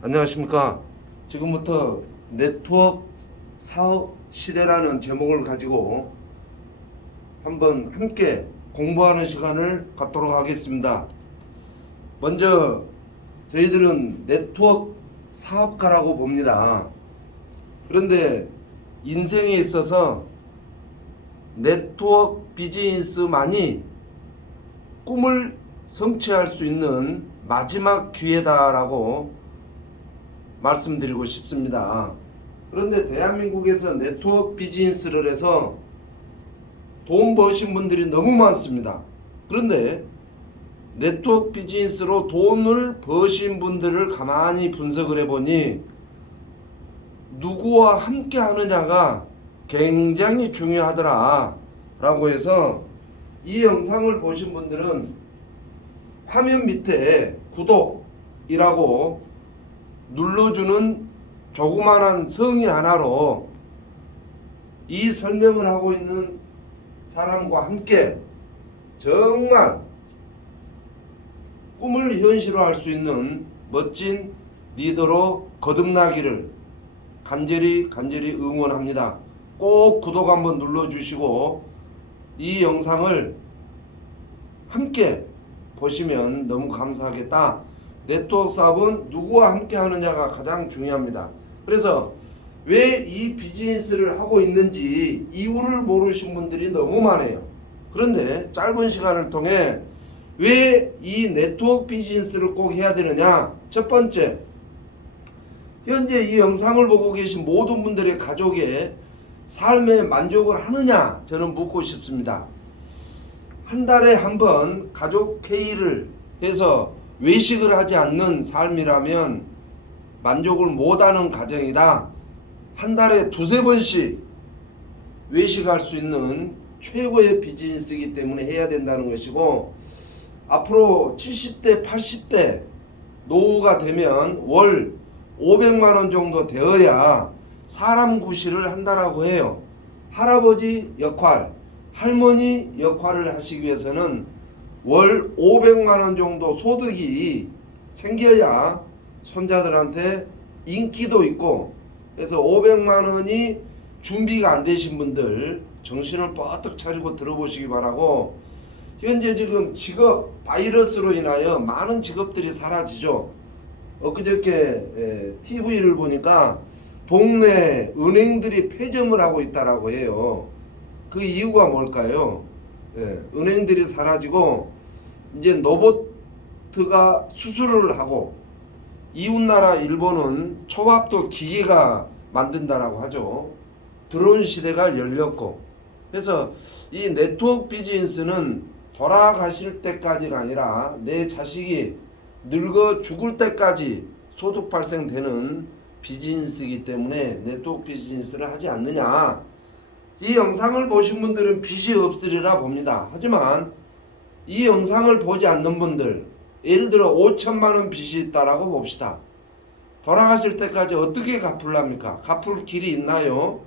안녕하십니까. 지금부터 네트워크 사업 시대라는 제목을 가지고 한번 함께 공부하는 시간을 갖도록 하겠습니다. 먼저 저희들은 네트워크 사업가라고 봅니다. 그런데 인생에 있어서 네트워크 비즈니스만이 꿈을 성취할 수 있는 마지막 기회다라고 말씀드리고 싶습니다. 그런데 대한민국에서 네트워크 비즈니스를 해서 돈 버신 분들이 너무 많습니다. 그런데 네트워크 비즈니스로 돈을 버신 분들을 가만히 분석을 해보니 누구와 함께 하느냐가 굉장히 중요하더라 라고 해서 이 영상을 보신 분들은 화면 밑에 구독이라고 눌러주는 조그만한 성의 하나로 이 설명을 하고 있는 사람과 함께 정말 꿈을 현실화할 수 있는 멋진 리더로 거듭나기를 간절히 응원합니다. 꼭 구독 한번 눌러주시고 이 영상을 함께 보시면 너무 감사하겠다. 네트워크 사업은 누구와 함께 하느냐가 가장 중요합니다. 그래서 왜 이 비즈니스를 하고 있는지 이유를 모르신 분들이 너무 많아요. 그런데 짧은 시간을 통해 왜 이 네트워크 비즈니스를 꼭 해야 되느냐? 첫 번째, 현재 이 영상을 보고 계신 모든 분들의 가족의 삶에 만족을 하느냐? 저는 묻고 싶습니다. 한 달에 한 번 가족 회의를 해서 외식을 하지 않는 삶이라면 만족을 못하는 가정이다. 한 달에 두세 번씩 외식할 수 있는 최고의 비즈니스이기 때문에 해야 된다는 것이고, 앞으로 70대 80대 노후가 되면 월 500만 원 정도 되어야 사람 구실을 한다라고 해요. 할아버지 역할, 할머니 역할을 하시기 위해서는 월 500만 원 정도 소득이 생겨야 손자들한테 인기도 있고, 그래서 500만 원이 준비가 안 되신 분들 정신을 뻗뜩 차리고 들어보시기 바라고, 현재 지금 직업 바이러스로 인하여 많은 직업들이 사라지죠. 엊그저께 TV를 보니까 동네 은행들이 폐점을 하고 있다라고 해요. 그 이유가 뭘까요? 은행들이 사라지고 이제 로봇가 수술을 하고, 이웃나라 일본은 초밥도 기계가 만든다라고 하죠. 드론 시대가 열렸고, 그래서 이 네트워크 비즈니스는 돌아가실 때까지가 아니라 내 자식이 늙어 죽을 때까지 소득 발생되는 비즈니스이기 때문에 네트워크 비즈니스를 하지 않느냐. 이 영상을 보신 분들은 빚이 없으리라 봅니다. 하지만 이 영상을 보지 않는 분들, 예를 들어 5천만 원 빚이 있다라고 봅시다. 돌아가실 때까지 어떻게 갚으랍니까? 갚을 길이 있나요?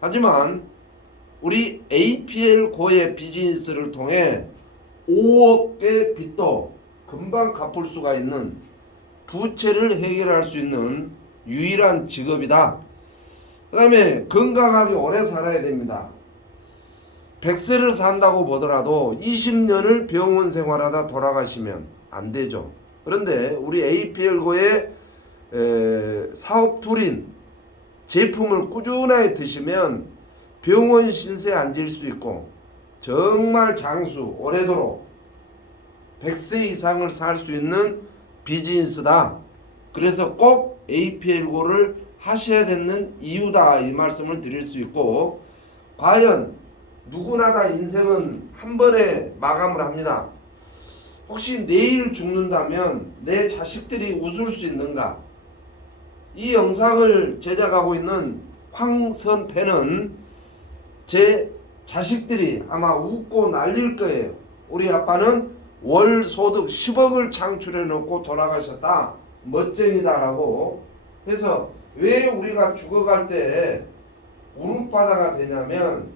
하지만 우리 APL 고의 비즈니스를 통해 5억의 빚도 금방 갚을 수가 있는, 부채를 해결할 수 있는 유일한 직업이다. 그 다음에 건강하게 오래 살아야 됩니다. 100세를 산다고 보더라도 20년을 병원 생활하다 돌아가시면 안 되죠. 그런데 우리 APL고의 사업 툴인 제품을 꾸준하게 드시면 병원 신세 안 질 수 있고, 정말 장수 오래도록 100세 이상을 살 수 있는 비즈니스다. 그래서 꼭 APL고를 하셔야 되는 이유다, 이 말씀을 드릴 수 있고, 과연 누구나 다 인생은 한 번에 마감을 합니다. 혹시 내일 죽는다면 내 자식들이 웃을 수 있는가? 이 영상을 제작하고 있는 황선태는 제 자식들이 아마 웃고 난릴 거예요. 우리 아빠는 월 소득 10억을 창출해 놓고 돌아가셨다. 멋쟁이다라고 해서, 왜 우리가 죽어갈 때 울음바다가 되냐면,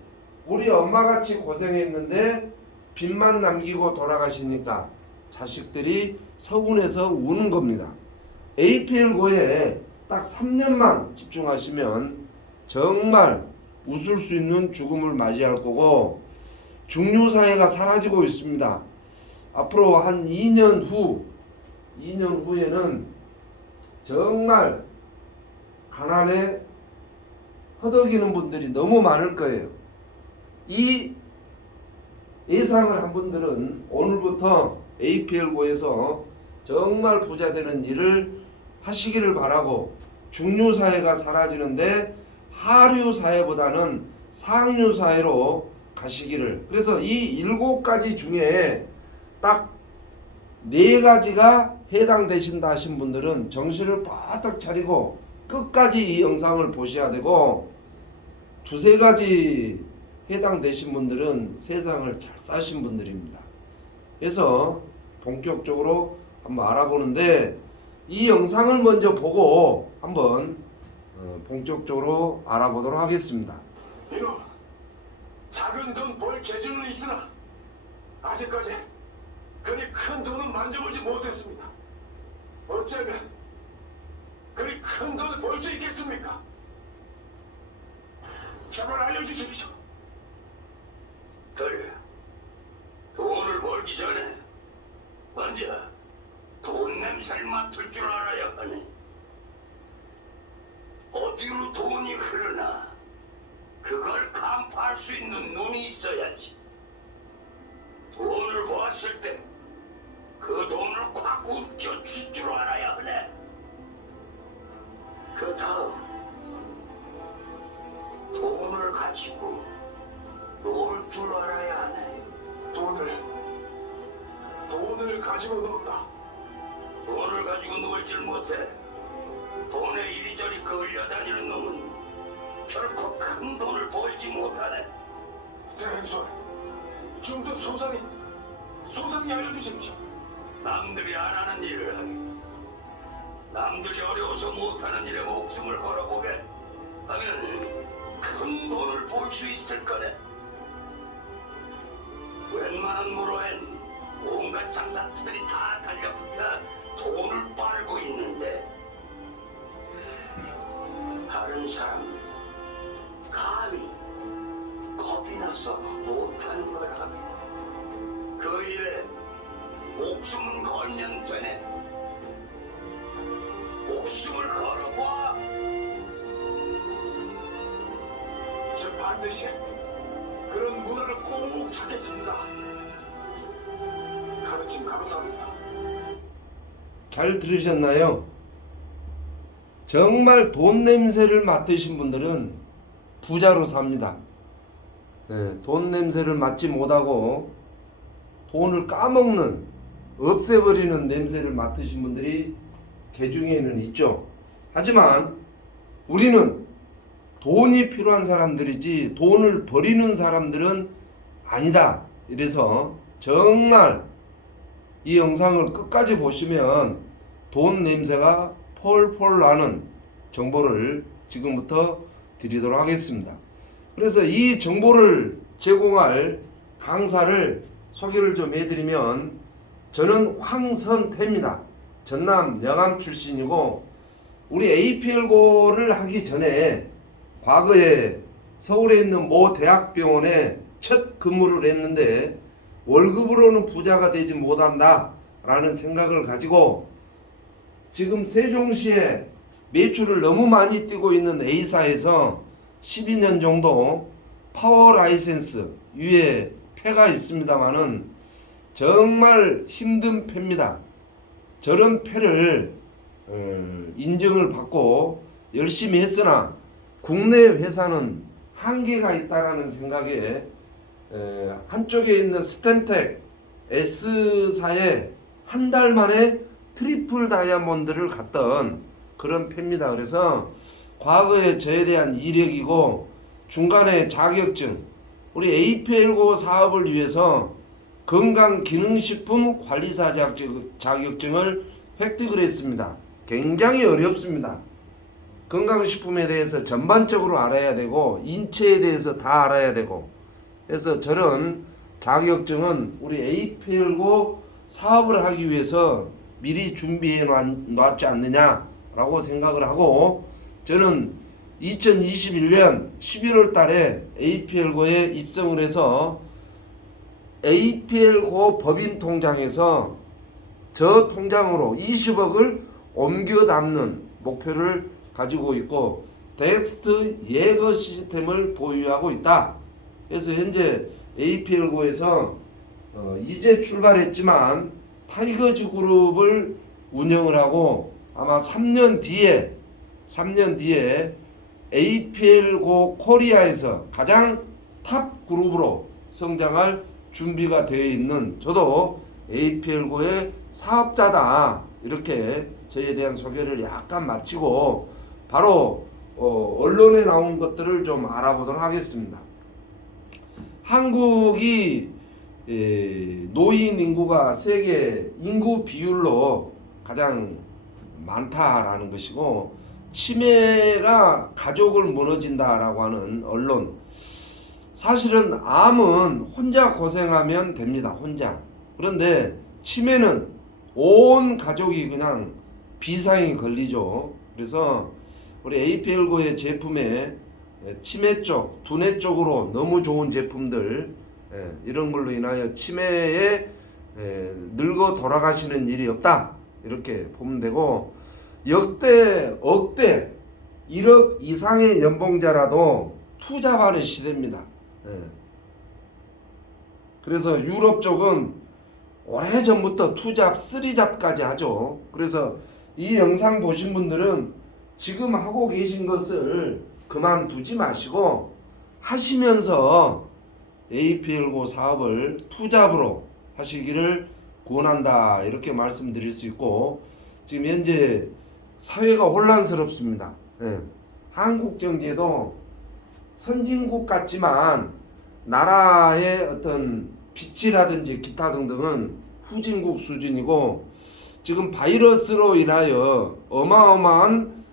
우리 엄마같이 고생했는데 빚만 남기고 돌아가시니까 자식들이 서운해서 우는 겁니다. APL고에 딱 3년만 집중하시면 정말 웃을 수 있는 죽음을 맞이할 거고, 중류사회가 사라지고 있습니다. 앞으로 한 2년 후에는 정말 가난에 허덕이는 분들이 너무 많을 거예요. 이 예상을 한 분들은 오늘부터 APL고에서 정말 부자 되는 일을 하시기를 바라고, 중류사회가 사라지는데 하류사회보다는 상류사회로 가시기를. 그래서 이 7가지 중에 딱 4가지가 해당되신다 하신 분들은 정신을 바짝 차리고 끝까지 이 영상을 보셔야 되고, 2-3가지 해당되신 분들은 세상을 잘 사신 분들입니다. 그래서 본격적으로 한번 알아보는데, 이 영상을 먼저 보고 한번 본격적으로 알아보도록 하겠습니다. 이놈, 작은 돈 벌 재주는 있으나 아직까지 그리 큰 돈은 만져보지 못했습니다. 어쩌면 그리 큰 돈을 벌 수 있겠습니까? 제발 알려주십시오. 그래, 돈을 벌기 전에 먼저 돈 냄새를 맡을 줄 알아야 하네. 어디로 돈이 흐르나 그걸 간파할 수 있는 눈이 있어야지. 돈을 보았을 때 그 돈을 콱 움켜쥘 줄 알아야 하네. 그 다음 돈을 가지고 놀 줄 알아야 하네. 돈을 가지고 논다. 돈을 가지고 놀질 못해. 돈에 이리저리 끌려다니는 놈은 결코 큰 돈을 벌지 못하네. 대소, 중도 소상이 알려주십시오. 남들이 안 하는 일을 하기, 남들이 어려워서 못하는 일에 목숨을 걸어보게 하면 큰 돈을 벌 수 있을 거네. 웬만한 무로엔 온갖 장사치들이 다 달려붙어 돈을 빨고 있는데, 다른 사람들이 감히 겁이 나서 못하는 걸 하면 그 일에 목숨은 걸면 되네. 목숨을 걸어봐. 저 반드시 그런 문화를 꼭 찾겠습니다. 가르침 감사합니다. 잘 들으셨나요? 정말 돈 냄새를 맡으신 분들은 부자로 삽니다. 돈 냄새를 맡지 못하고 돈을 까먹는, 없애버리는 냄새를 맡으신 분들이 개중에는 있죠. 하지만 우리는 돈이 필요한 사람들이지 돈을 버리는 사람들은 아니다. 이래서 정말 이 영상을 끝까지 보시면 돈 냄새가 폴폴 나는 정보를 지금부터 드리도록 하겠습니다. 그래서 이 정보를 제공할 강사를 소개를 좀 해드리면, 저는 황선태입니다. 전남 여감 출신이고, 우리 APL고를 하기 전에 과거에 서울에 있는 모 대학병원에 첫 근무를 했는데 월급으로는 부자가 되지 못한다 라는 생각을 가지고, 지금 세종시에 매출을 너무 많이 띄고 있는 A사에서 12년 정도 파워 라이센스 위에 폐가 있습니다만은 정말 힘든 폐입니다. 저런 폐를 인정을 받고 열심히 했으나 국내 회사는 한계가 있다라는 생각에 한쪽에 있는 스템텍 S사에 한 달 만에 트리플 다이아몬드를 갔던 그런 폐입니다. 그래서 과거에 저에 대한 이력이고, 중간에 자격증, 우리 APL고 사업을 위해서 건강기능식품 관리사 자격증을 획득을 했습니다. 굉장히 어렵습니다. 건강식품에 대해서 전반적으로 알아야 되고 인체에 대해서 다 알아야 되고, 그래서 저런 자격증은 우리 APL고 사업을 하기 위해서 미리 준비해 놨지 않느냐라고 생각을 하고, 저는 2021년 11월 달에 APL고에 입성을 해서 APL고 법인 통장에서 저 통장으로 20억을 옮겨 담는 목표를 가지고 있고, 덱스트 예거 시스템을 보유하고 있다. 그래서 현재 APL고에서 이제 출발했지만 타이거즈 그룹을 운영을 하고, 아마 3년 뒤에 APL고 코리아에서 가장 탑 그룹으로 성장할 준비가 되어 있는, 저도 APL고의 사업자다, 이렇게 저에 대한 소개를 약간 마치고 바로 언론에 나온 것들을 좀 알아보도록 하겠습니다. 한국이 노인 인구가 세계 인구 비율로 가장 많다라는 것이고, 치매가 가족을 무너진다라고 하는 언론. 사실은 암은 혼자 고생하면 됩니다. 혼자. 그런데 치매는 온 가족이 그냥 비상이 걸리죠. 그래서 우리 APL고의 제품에 치매 쪽, 두뇌 쪽으로 너무 좋은 제품들, 이런 걸로 인하여 치매에 늙어 돌아가시는 일이 없다, 이렇게 보면 되고, 억대 1억 이상의 연봉자라도 투잡하는 시대입니다. 그래서 유럽 쪽은 오래전부터 투잡, 쓰리잡까지 하죠. 그래서 이 영상 보신 분들은 지금 하고 계신 것을 그만두지 마시고 하시면서 APL고 사업을 투잡으로 하시기를 권한다, 이렇게 말씀드릴 수 있고, 지금 현재 사회가 혼란스럽습니다. 한국 경제도 선진국 같지만 나라의 어떤 빚이라든지 기타 등등은 후진국 수준이고, 지금 바이러스로 인하여 어마어마한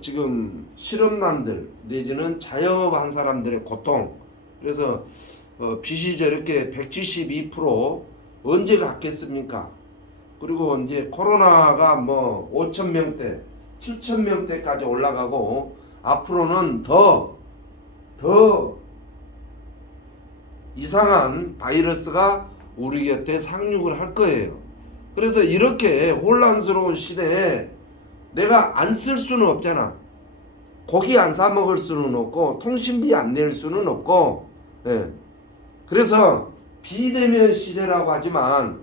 지금 실업난들 내지는 자영업 한 사람들의 고통. 그래서 빚이 저렇게 172% 언제 갚겠습니까? 그리고 이제 코로나가 뭐 5,000명대, 7,000명대까지 올라가고, 앞으로는 더 이상한 바이러스가 우리 곁에 상륙을 할 거예요. 그래서 이렇게 혼란스러운 시대에 내가 안 쓸 수는 없잖아. 고기 안 사 먹을 수는 없고, 통신비 안 낼 수는 없고, 그래서 비대면 시대라고 하지만,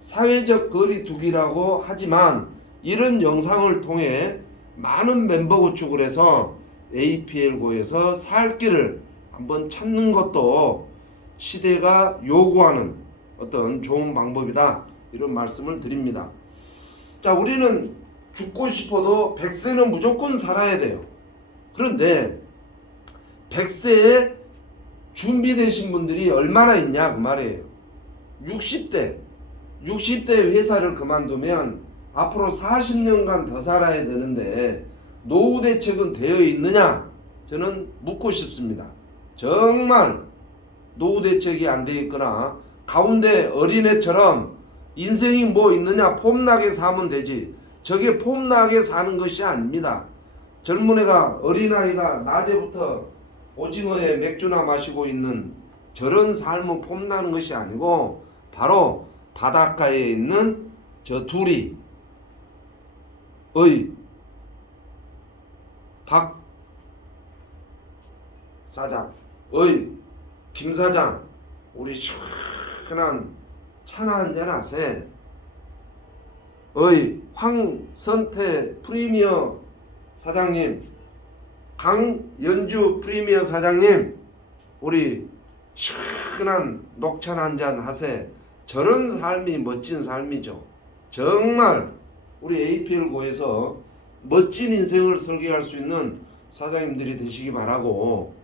사회적 거리두기라고 하지만, 이런 영상을 통해 많은 멤버 구축을 해서 APL고에서 살 길을 한번 찾는 것도 시대가 요구하는 어떤 좋은 방법이다, 이런 말씀을 드립니다. 자, 우리는 죽고 싶어도 100세는 무조건 살아야 돼요. 그런데 100세에 준비되신 분들이 얼마나 있냐, 그 말이에요. 60대 회사를 그만두면 앞으로 40년간 더 살아야 되는데 노후 대책은 되어 있느냐, 저는 묻고 싶습니다. 정말 노후 대책이 안 되어 있거나 가운데 어린애처럼 인생이 뭐 있느냐, 폼나게 사면 되지, 저게 폼나게 사는 것이 아닙니다. 젊은 애가, 어린아이가 낮에부터 오징어에 맥주나 마시고 있는 저런 삶은 폼나는 것이 아니고, 바로 바닷가에 있는 저 둘이 박 사장, 김 사장, 우리 시원한 차나 한잔 하세. 황선태 프리미어 사장님, 강연주 프리미어 사장님, 우리 시원한 녹차 한잔 하세. 저런 삶이 멋진 삶이죠. 정말 우리 APL고에서 멋진 인생을 설계할 수 있는 사장님들이 되시기 바라고,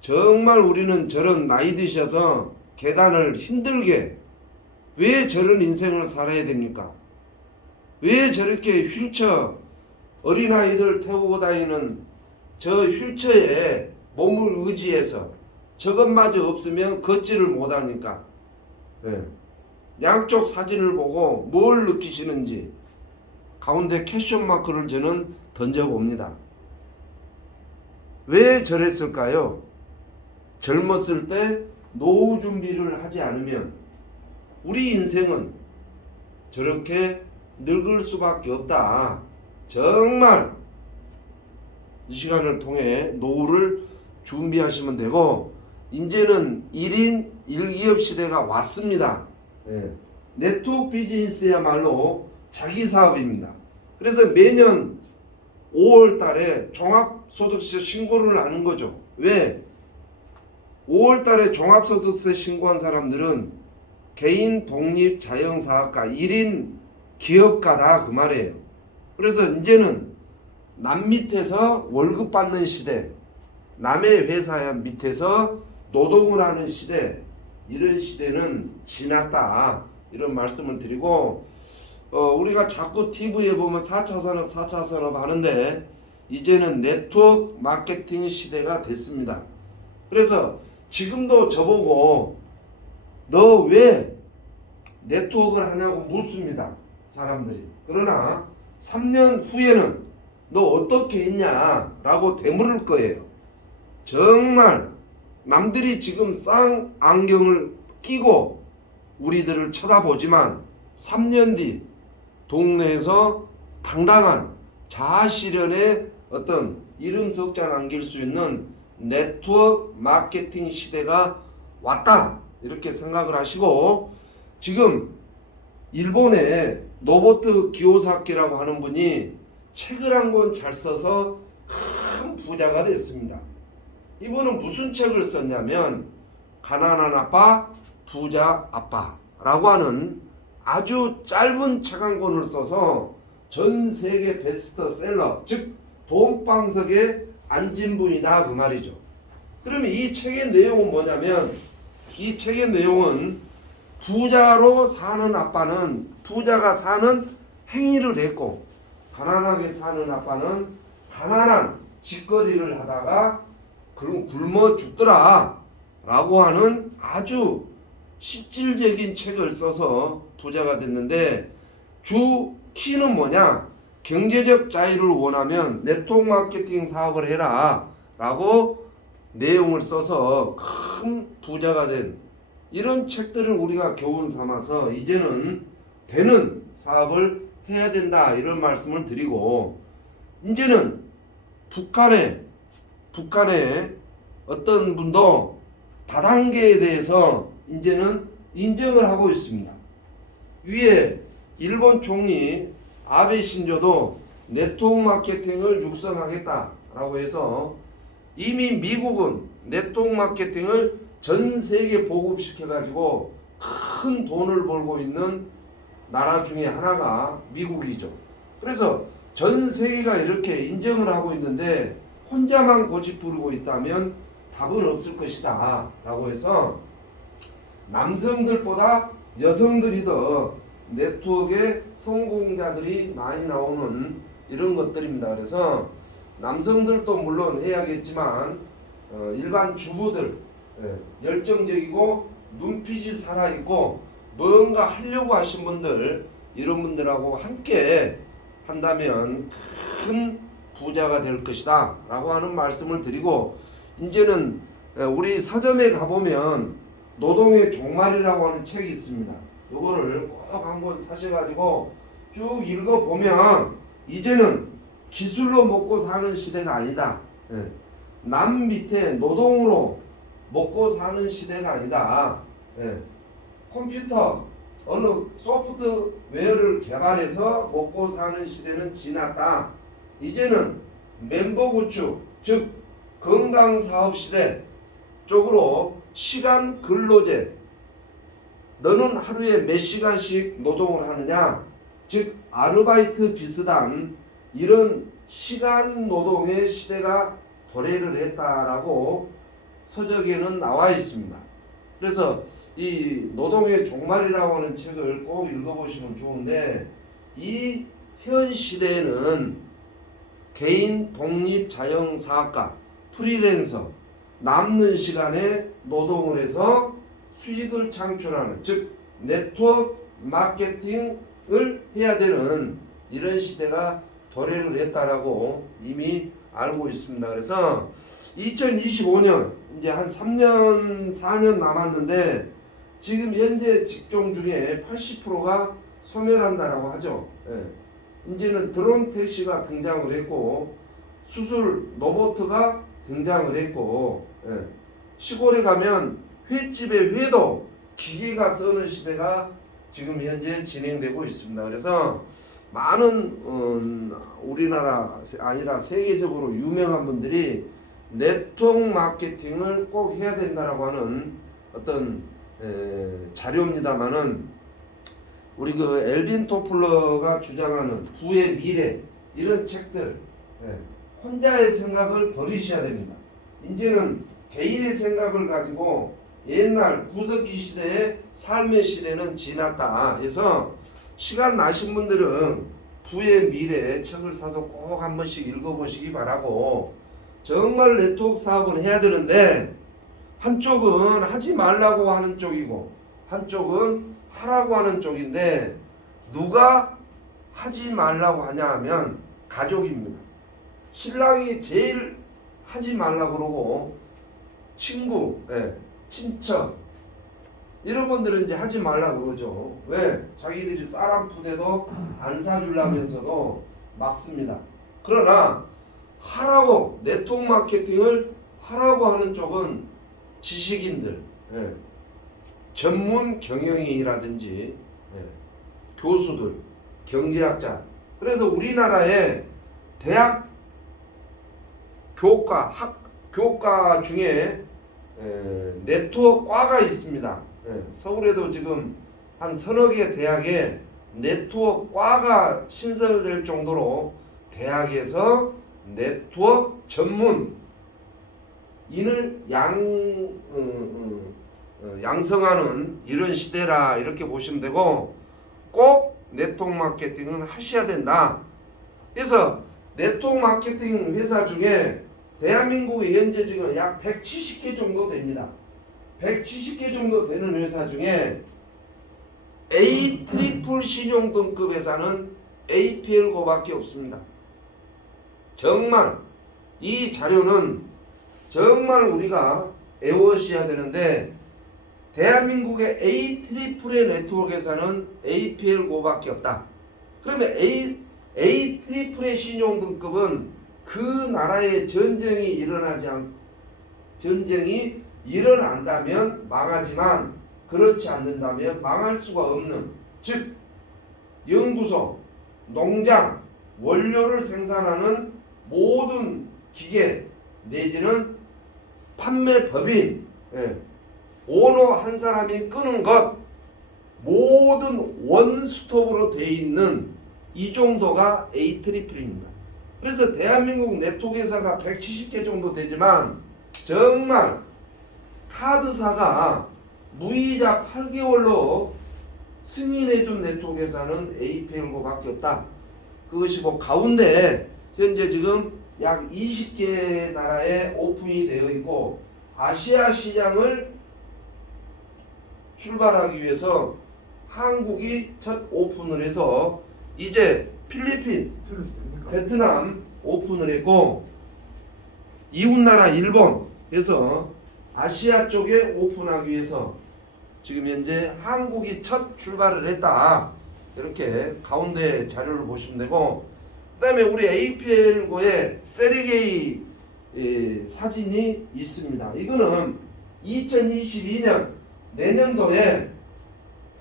정말 우리는 저런 나이 드셔서 계단을 힘들게, 왜 저런 인생을 살아야 됩니까? 왜 저렇게 휠체어, 어린아이들 태우고 다니는 저 휠체어에 몸을 의지해서 저것마저 없으면 걷지를 못하니까. 양쪽 사진을 보고 뭘 느끼시는지 가운데 퀘스천 마크를 저는 던져봅니다. 왜 저랬을까요? 젊었을 때 노후 준비를 하지 않으면 우리 인생은 저렇게 늙을 수밖에 없다. 정말 이 시간을 통해 노후를 준비하시면 되고, 이제는 1인 1기업 시대가 왔습니다. 예. 네트워크 비즈니스야말로 자기 사업입니다. 그래서 매년 5월 달에 종합소득세 신고를 하는 거죠. 왜? 5월 달에 종합소득세 신고한 사람들은 개인 독립 자영사업가 1인 기업가다 그 말이에요. 그래서 이제는 남 밑에서 월급 받는 시대, 남의 회사 밑에서 노동을 하는 시대, 이런 시대는 지났다, 이런 말씀을 드리고, 우리가 자꾸 TV에 보면 4차 산업 4차 산업 하는데 이제는 네트워크 마케팅 시대가 됐습니다. 그래서 지금도 저보고 너 왜 네트워크를 하냐고 묻습니다, 사람들이. 그러나 3년 후에는 너 어떻게 했냐 라고 되물을 거예요. 정말 남들이 지금 쌍안경을 끼고 우리들을 쳐다보지만 3년 뒤 동네에서 당당한 자아실현의 어떤 이름 석자 남길 수 있는 네트워크 마케팅 시대가 왔다, 이렇게 생각을 하시고, 지금 일본의 노보트 기요사키라고 하는 분이 책을 한 권 잘 써서 큰 부자가 됐습니다. 이분은 무슨 책을 썼냐면 가난한 아빠 부자 아빠라고 하는 아주 짧은 책 한 권을 써서 전 세계 베스트셀러, 즉 돈방석에 앉은 분이다 그 말이죠. 그러면 이 책의 내용은 뭐냐면, 이 책의 내용은 부자로 사는 아빠는 부자가 사는 행위를 했고, 가난하게 사는 아빠는 가난한 짓거리를 하다가 굶어 죽더라 라고 하는 아주 실질적인 책을 써서 부자가 됐는데, 주 키는 뭐냐? 경제적 자유를 원하면 네트워크 마케팅 사업을 해라 라고 내용을 써서 큰 부자가 된 이런 책들을 우리가 교훈 삼아서 이제는 되는 사업을 해야 된다, 이런 말씀을 드리고, 이제는 북한의 어떤 분도 다단계에 대해서 이제는 인정을 하고 있습니다. 위에 일본 총리 아베 신조도 네트워크 마케팅을 육성하겠다라고 해서 이미 미국은 네트워크 마케팅을 전 세계 보급시켜 가지고 큰 돈을 벌고 있는 나라 중에 하나가 미국이죠. 그래서 전 세계가 이렇게 인정을 하고 있는데 혼자만 고집 부르고 있다면 답은 없을 것이다 라고 해서 남성들보다 여성들이 더 네트워크의 성공자들이 많이 나오는 이런 것들입니다. 그래서 남성들도 물론 해야겠지만 일반 주부들, 열정적이고 눈빛이 살아있고 뭔가 하려고 하신 분들, 이런 분들하고 함께 한다면 큰 부자가 될 것이다 라고 하는 말씀을 드리고, 이제는 우리 서점에 가보면 노동의 종말이라고 하는 책이 있습니다. 이거를 꼭 한번 사셔가지고 쭉 읽어보면 이제는 기술로 먹고 사는 시대가 아니다, 남 밑에 노동으로 먹고 사는 시대가 아니다, 컴퓨터 어느 소프트웨어를 개발해서 먹고 사는 시대는 지났다. 이제는 멤버 구축, 즉 건강사업 시대 쪽으로 시간 근로제, 너는 하루에 몇 시간씩 노동을 하느냐, 즉 아르바이트 비슷한 이런 시간 노동의 시대가 도래를 했다라고 서적에는 나와 있습니다. 그래서 이 노동의 종말이라고 하는 책을 꼭 읽어보시면 좋은데, 이 현 시대에는 개인 독립 자영사업가, 프리랜서, 남는 시간에 노동을 해서 수익을 창출하는, 즉 네트워크 마케팅을 해야 되는 이런 시대가 도래를 했다라고 이미 알고 있습니다. 그래서 2025년 이제 한 3년 4년 남았는데 지금 현재 직종 중에 80%가 소멸한다라고 하죠. 예. 이제는 드론 택시가 등장을 했고 수술 로봇가 등장을 했고, 예. 시골에 가면 횟집의 회도 기계가 쓰는 시대가 지금 현재 진행되고 있습니다. 그래서 많은 우리나라 아니라 세계적으로 유명한 분들이 네트워크 마케팅을 꼭 해야 된다라고 하는 어떤 자료입니다만은 우리 그 엘빈 토플러가 주장하는 부의 미래 이런 책들 혼자의 생각을 버리셔야 됩니다. 이제는 개인의 생각을 가지고 옛날 구석기 시대의 삶의 시대는 지났다 해서 시간 나신 분들은 부의 미래 책을 사서 꼭 한 번씩 읽어보시기 바라고 정말 네트워크 사업은 해야 되는데 한쪽은 하지 말라고 하는 쪽이고 한쪽은 하라고 하는 쪽인데 누가 하지 말라고 하냐 하면 가족입니다. 신랑이 제일 하지 말라고 그러고 친구, 친척 이런 분들은 이제 하지 말라고 그러죠. 왜? 자기들이 쌀 한 푸대도 안 사주려면서도 막습니다. 그러나 하라고 네트워크 마케팅을 하라고 하는 쪽은 지식인들, 전문 경영인이라든지 교수들, 경제학자. 그래서 우리나라의 대학 교과 중에 네트워크과가 있습니다. 서울에도 지금 한 서너 개 대학에 네트워크과가 신설될 정도로 대학에서 네트워크 전문 인을 양성하는 이런 시대라 이렇게 보시면 되고 꼭 네트워크 마케팅은 하셔야 된다. 그래서 네트워크 마케팅 회사 중에 대한민국에 현재 지금 약 170개 정도 됩니다. 170개 정도 되는 회사 중에 A 트리플 신용 등급 회사는 APL고밖에 없습니다. 정말 이 자료는 정말 우리가 애워셔야 되는데 대한민국의 A 트리플의 네트워크 회사는 APL고밖에 없다. 그러면 A 트리플의 신용 등급은 그 나라에 전쟁이 일어난다면 망하지만 그렇지 않는다면 망할 수가 없는, 즉 연구소, 농장, 원료를 생산하는 모든 기계 내지는 판매법인, 오너 한 사람이 끄는 것 모든 원스톱으로 되어 있는 이 정도가 A 트리플입니다. 그래서 대한민국 네트워크 회사가 170개 정도 되지만 정말 카드사가 무이자 8개월로 승인해준 네트워크 회사는 APL고밖에 없다. 그것이 뭐 가운데 현재 지금 약 20개 나라에 오픈이 되어 있고 아시아 시장을 출발하기 위해서 한국이 첫 오픈을 해서 이제 필리핀, 베트남 오픈을 했고 이웃나라 일본에서 아시아 쪽에 오픈하기 위해서 지금 현재 한국이 첫 출발을 했다. 이렇게 가운데 자료를 보시면 되고 그 다음에 우리 APL고의 세리게이 사진이 있습니다. 이거는 2022년 내년도에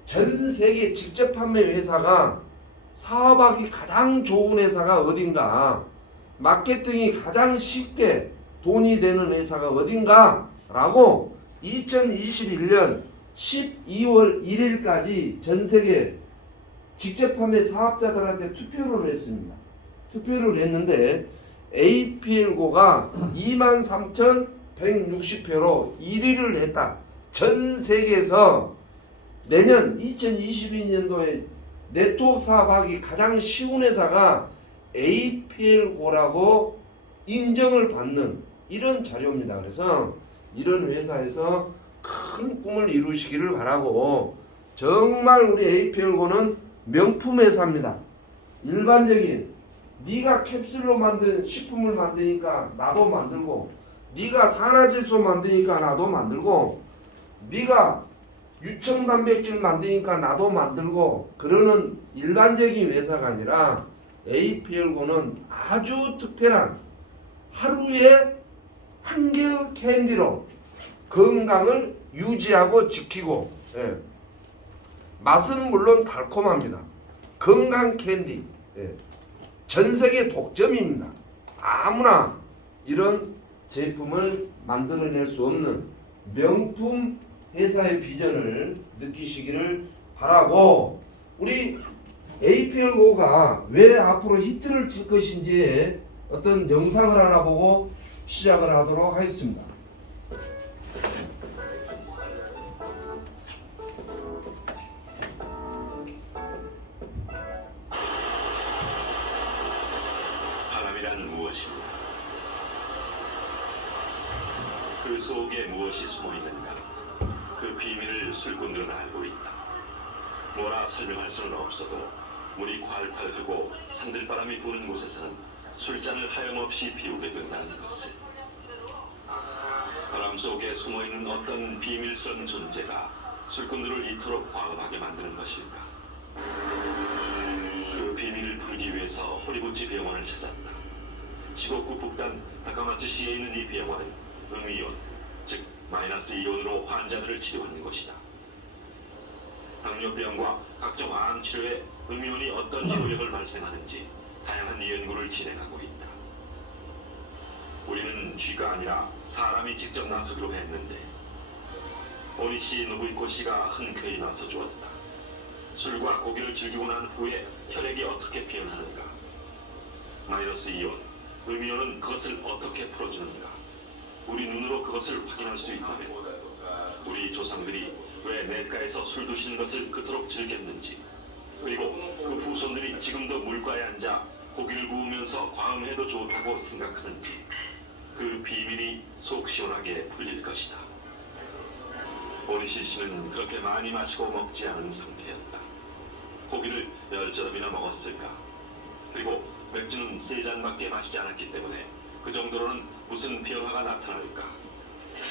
전 세계 직접 판매 회사가 사업하기 가장 좋은 회사가 어딘가, 마케팅이 가장 쉽게 돈이 되는 회사가 어딘가 라고 2021년 12월 1일까지 전 세계 직접 판매 사업자들한테 투표를 했습니다. 투표를 했는데 APL고가 23,160표로 1위를 했다. 전 세계에서 내년 2022년도에 네트워크 사업하기 가장 쉬운 회사가 APL고라고 인정을 받는 이런 자료입니다. 그래서 이런 회사에서 큰 꿈을 이루시기를 바라고 정말 우리 APL고는 명품 회사입니다. 일반적인 네가 캡슐로 만든 식품을 만드니까 나도 만들고, 네가 산화질소 만드니까 나도 만들고, 네가 유청 단백질 만드니까 나도 만들고 그러는 일반적인 회사가 아니라 APL고는 아주 특별한 하루에 한 개의 캔디로 건강을 유지하고 지키고, 예. 맛은 물론 달콤합니다. 건강 캔디, 예. 전 세계 독점입니다. 아무나 이런 제품을 만들어낼 수 없는 명품 회사의 비전을 느끼시기를 바라고, 우리 APL고가 왜 앞으로 히트를 칠 것인지에 어떤 영상을 하나 보고 시작을 하도록 하겠습니다. 바람이란 무엇인가? 그 속에 무엇이 숨어 있는가? 그 비밀을 술꾼들은 알고 있다. 뭐라 설명할 수는 없어도 물이 콸콸 흐르고 산들바람이 부는 곳에서는 술잔을 하염없이 비우게 된다는 것을. 바람 속에 숨어 있는 어떤 비밀스러운 존재가 술꾼들을 이토록 과감하게 만드는 것일까? 그 비밀을 풀기 위해서 호리구치 병원을 찾았다. 시곡구 북단 다카마츠시에 있는 이 병원은 음이온, 즉 마이너스 이온으로 환자들을 치료하는 곳이다. 당뇨병과 각종 암 치료에 음이온이 어떤 효력을 발생하는지 다양한 연구를 진행하고 있다. 우리는 쥐가 아니라 사람이 직접 나서기로 했는데 오니시 노부이코 씨가 흔쾌히 나서 주었다. 술과 고기를 즐기고 난 후에 혈액이 어떻게 변하는가? 마이너스 이온, 음이온은 그것을 어떻게 풀어주는가? 우리 눈으로 그것을 확인할 수 있다면 우리 조상들이 왜 냇가에서 술 드시는 것을 그토록 즐겼는지, 그리고 그 후손들이 지금도 물가에 앉아 고기를 구우면서 과음해도 좋다고 생각하는지, 그 비밀이 속 시원하게 풀릴 것이다. 오니시 씨는 그렇게 많이 마시고 먹지 않은 상태였다. 고기를 10잔이나 먹었을까? 그리고 맥주는 3잔밖에 마시지 않았기 때문에 그 정도로는 무슨 변화가 나타날까?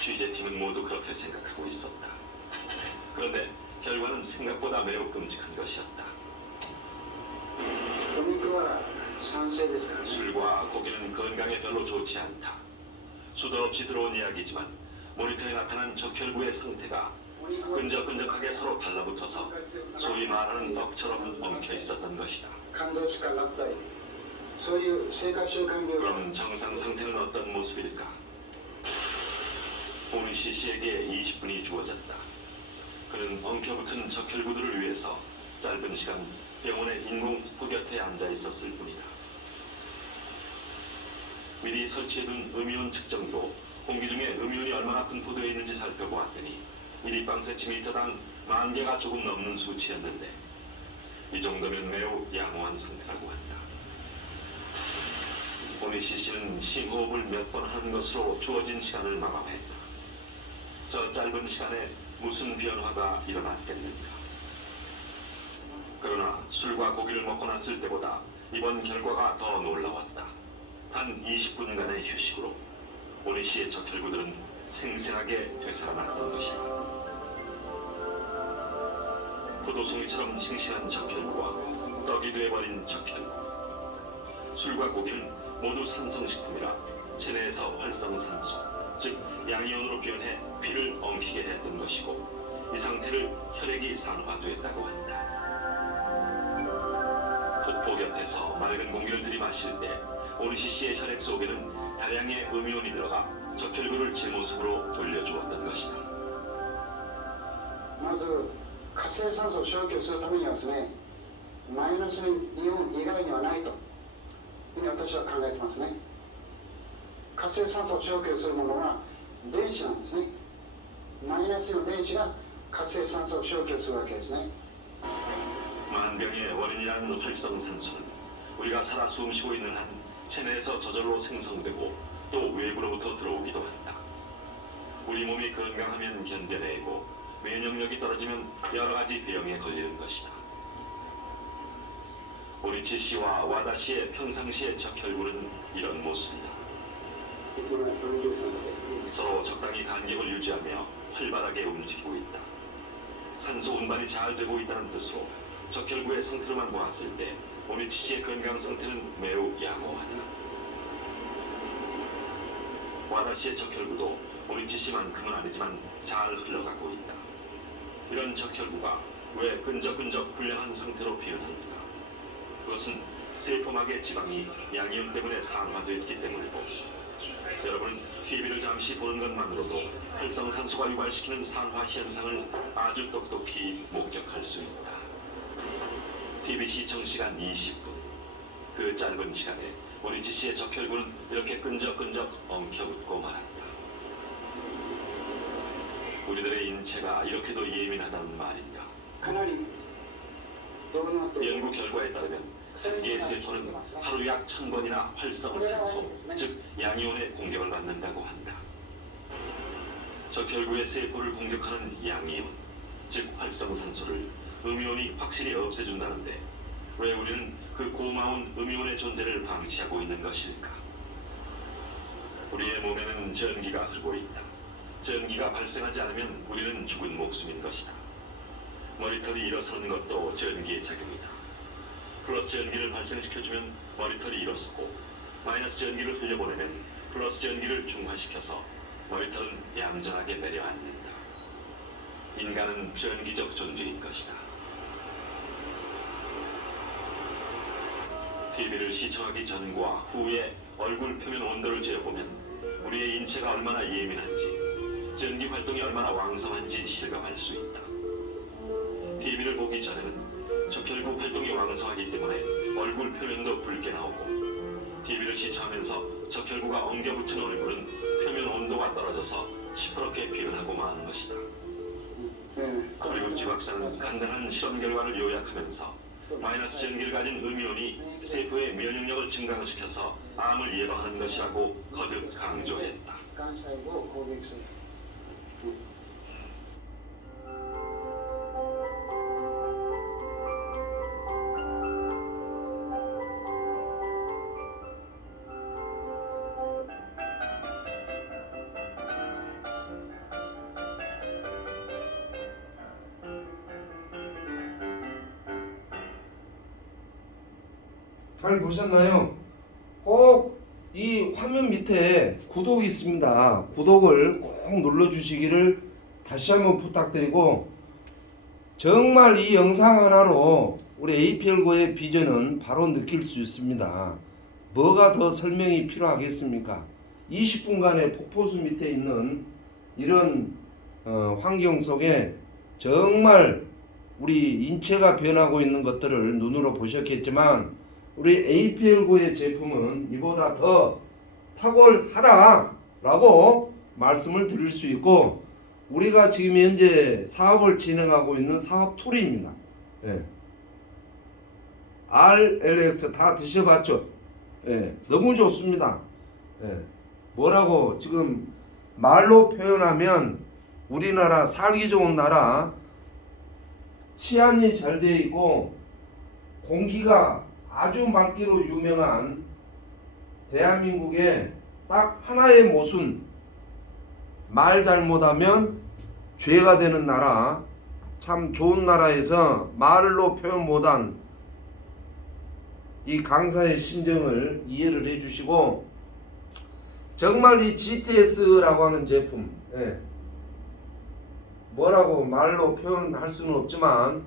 취재팀은 모두 그렇게 생각하고 있었다. 그런데 결과는 생각보다 매우 끔찍한 것이었다. 술과 고기는 건강에 별로 좋지 않다. 수도 없이 들어온 이야기지만 모니터에 나타난 적혈구의 상태가 끈적끈적하게 서로 달라붙어서 소위 말하는 떡처럼 엉켜 있었던 것이다. 그럼 정상 상태는 어떤 모습일까? 오니시 씨에게 20분이 주어졌다. 그는 엉켜붙은 적혈구들을 위해서 짧은 시간 병원의 인공 폭포 곁에 앉아 있었을 뿐이다. 미리 설치해둔 음이온 측정기로 공기 중에 음이온이 얼마나 분포되어 있는지 살펴보았더니 1立方cm당 10,000개가 조금 넘는 수치였는데, 이 정도면 매우 양호한 상태라고 한다. 오니시 씨는 심호흡을 몇 번 한 것으로 주어진 시간을 마감했다. 저 짧은 시간에 무슨 변화가 일어났겠는가? 그러나 술과 고기를 먹고 났을 때보다 이번 결과가 더 놀라웠다. 단 20분간의 휴식으로 오니시의 적혈구들은 생생하게 되살아났던 것이다. 포도송이처럼 싱싱한 적혈구와 떡이 되어버린 적혈구. 술과 고기는 모두 산성식품이라 체내에서 활성산소, 즉 양이온으로 변해 피를 엉키게 했던 것이고, 이 상태를 혈액이 산화됐다고 한다. 폭포 곁에서 맑은 공기를 들이마실 때 오니시 씨의 혈액 속에는 다량의 음이온이 들어가 적혈구를 제 모습으로 돌려주었던 것이다. まず活性酸素を消去するためにはですね、マイナスイオン以外にはないというふうに私は考えてますね。活性酸素を消去するものは電子なんですね。マイナスの電子が活性酸素を消去するわけですね。 만병의 원인이라는 활성산소는 우리가 살아 숨쉬고 있는 한 체내에서 저절로 생성되고 또 외부로부터 들어오기도 한다. 우리 몸이 건강하면 견뎌내고 면역력이 떨어지면 여러 가지 병에 걸리는 것이다. 오리치 씨와 와다 씨의 평상시의 적혈구는 이런 모습이다. いつものプロデューサーで 서로 적당히 간격을 유지하며 활발하게 움직이고 있다. 산소 운반이 잘 되고 있다는 뜻으로 적혈구의 상태로만 보았을 때 오리치 씨의 건강 상태는 매우 양호하다. 와다 씨의 적혈구도 오리치 씨만큼은 아니지만 잘 흘러가고 있다. 이런 적혈구가 왜 끈적끈적 불량한 상태로 표현합니까? 그것은 세포막의 지방이 양이온 때문에 산화되었기 때문이고, 여러분 TV를 잠시 보는 것만으로도 활성산소가 유발시키는 산화 현상을 아주 똑똑히 목격할 수 있다. TV 시청 시간 20분. 그 짧은 시간에 오리치 씨의 적혈구는 이렇게 끈적끈적 엉켜붙고 말았다. 우리들의 인체가 이렇게도 예민하다는 말인가? かなりどうなっている 연구 결과에 따르면 한 개의 세포는 하루 약 1000번이나 활성산소, 즉 양이온의 공격을 받는다고 한다. 적혈구의 세포를 공격하는 양이온, 즉 활성산소를 음이온이 확실히 없애준다는데 왜 우리는 그 고마운 음이온의 존재를 방치하고 있는 것일까? 우리의 몸에는 전기가 흐르고 있다. 전기가 발생하지 않으면 우리는 죽은 목숨인 것이다. 머리털이 일어서는 것도 전기의 작용이다. 플러스 전기를 발생시켜주면 머리털이 일어서고, 마이너스 전기를 흘려보내면 플러스 전기를 중화시켜서 머리털은 얌전하게 내려앉는다. 인간은 전기적 존재인 것이다. TV를 시청하기 전과 후에 얼굴 표면 온도를 재보면 우리의 인체가 얼마나 예민한지, 전기 활동이 얼마나 왕성한지 실감할 수 있다. TV를 보기 전에는 적혈구 활동이 왕성하기 때문에 얼굴 표면도 붉게 나오고, TV를 시청하면서 적혈구가 엉겨붙은 얼굴은 표면 온도가 떨어져서 시퍼렇게 변하고 마는 것이다. ええ 그리고 지 박사는 간단한 실험 결과를 요약하면서 마이너스 전기를 가진 음이온이 세포의 면역력을 증강시켜서 암을 예방하는 것이라고 거듭 강조했다. がん細胞を攻撃する、잘 보셨나요? 꼭 이 화면 밑에 구독이 있습니다. 구독을 꼭 눌러주시기를 다시 한번 부탁드리고, 정말 이 영상 하나로 우리 APL고의 비전은 바로 느낄 수 있습니다. 뭐가 더 설명이 필요하겠습니까? 20분간의 폭포수 밑에 있는 이런 환경 속에 정말 우리 인체가 변하고 있는 것들을 눈으로 보셨겠지만, 우리 APL고의 제품은 이보다 더 탁월하다라고 말씀을 드릴 수 있고, 우리가 지금 현재 사업을 진행하고 있는 사업 툴입니다. 예. RLX 다 드셔봤죠? 예. 너무 좋습니다. 예. 뭐라고 지금 말로 표현하면 우리나라 살기 좋은 나라, 치안이 잘 되어 있고 공기가 아주 맑기로 유명한 대한민국의 딱 하나의 모순, 말 잘못하면 죄가 되는 나라, 참 좋은 나라에서 말로 표현 못한 이 강사의 심정을 이해를 해주시고, 정말 이 GTS라고 하는 제품, 뭐라고 말로 표현할 수는 없지만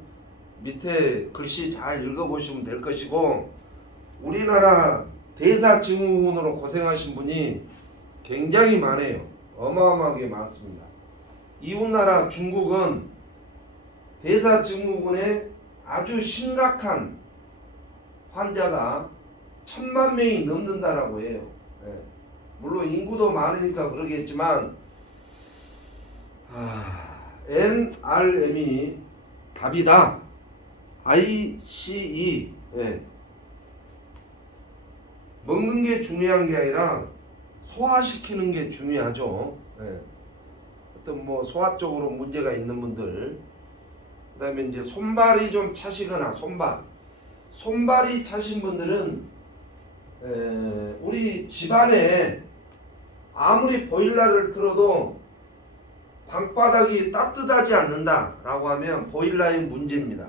밑에 글씨 잘 읽어보시면 될 것이고, 우리나라 대사증후군으로 고생하신 분이 굉장히 많아요. 어마어마하게 많습니다. 이웃나라 중국은 대사증후군에 아주 심각한 환자가 1000만 명이 넘는다라고 해요. 물론 인구도 많으니까 그러겠지만, NRM이 답이다. ICE. 먹는 게 중요한 게 아니라 소화시키는 게 중요하죠. 어떤 뭐 소화 쪽으로 문제가 있는 분들, 그다음에 이제 손발이 좀 차시거나 손발이 차신 분들은 우리 집안에 아무리 보일러를 틀어도 방바닥이 따뜻하지 않는다라고 하면 보일러의 문제입니다.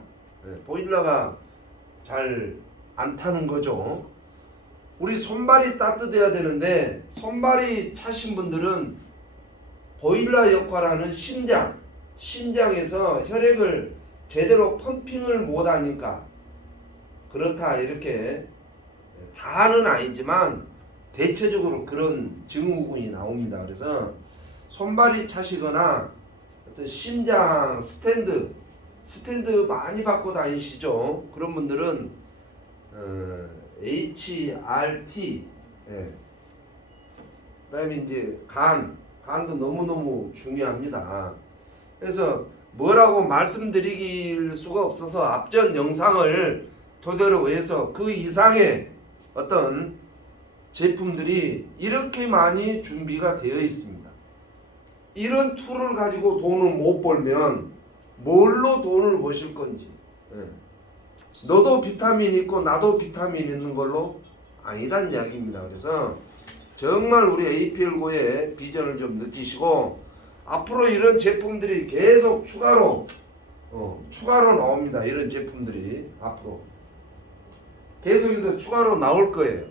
보일러가 잘 안 타는 거죠. 우리 손발이 따뜻해야 되는데 손발이 차신 분들은 보일러 역할하는 심장에서 혈액을 제대로 펌핑을 못하니까 그렇다, 이렇게 다는 아니지만 대체적으로 그런 증후군이 나옵니다. 그래서 손발이 차시거나 어떤 심장 스탠드 많이 받고 다니시죠. 그런 분들은 HRT, 그다음에 이제 간도 너무너무 중요합니다. 그래서 뭐라고 말씀드릴 수가 없어서 앞전 영상을 토대로 해서 그 이상의 어떤 제품들이 이렇게 많이 준비가 되어 있습니다. 이런 툴을 가지고 돈을 못 벌면 뭘로 돈을 버실 건지. 너도 비타민 있고 나도 비타민 있는 걸로 아니란 이야기입니다. 그래서 정말 우리 APL고의 비전을 좀 느끼시고 앞으로 이런 제품들이 계속 추가로 나옵니다. 이런 제품들이 앞으로 계속해서 추가로 나올 거예요.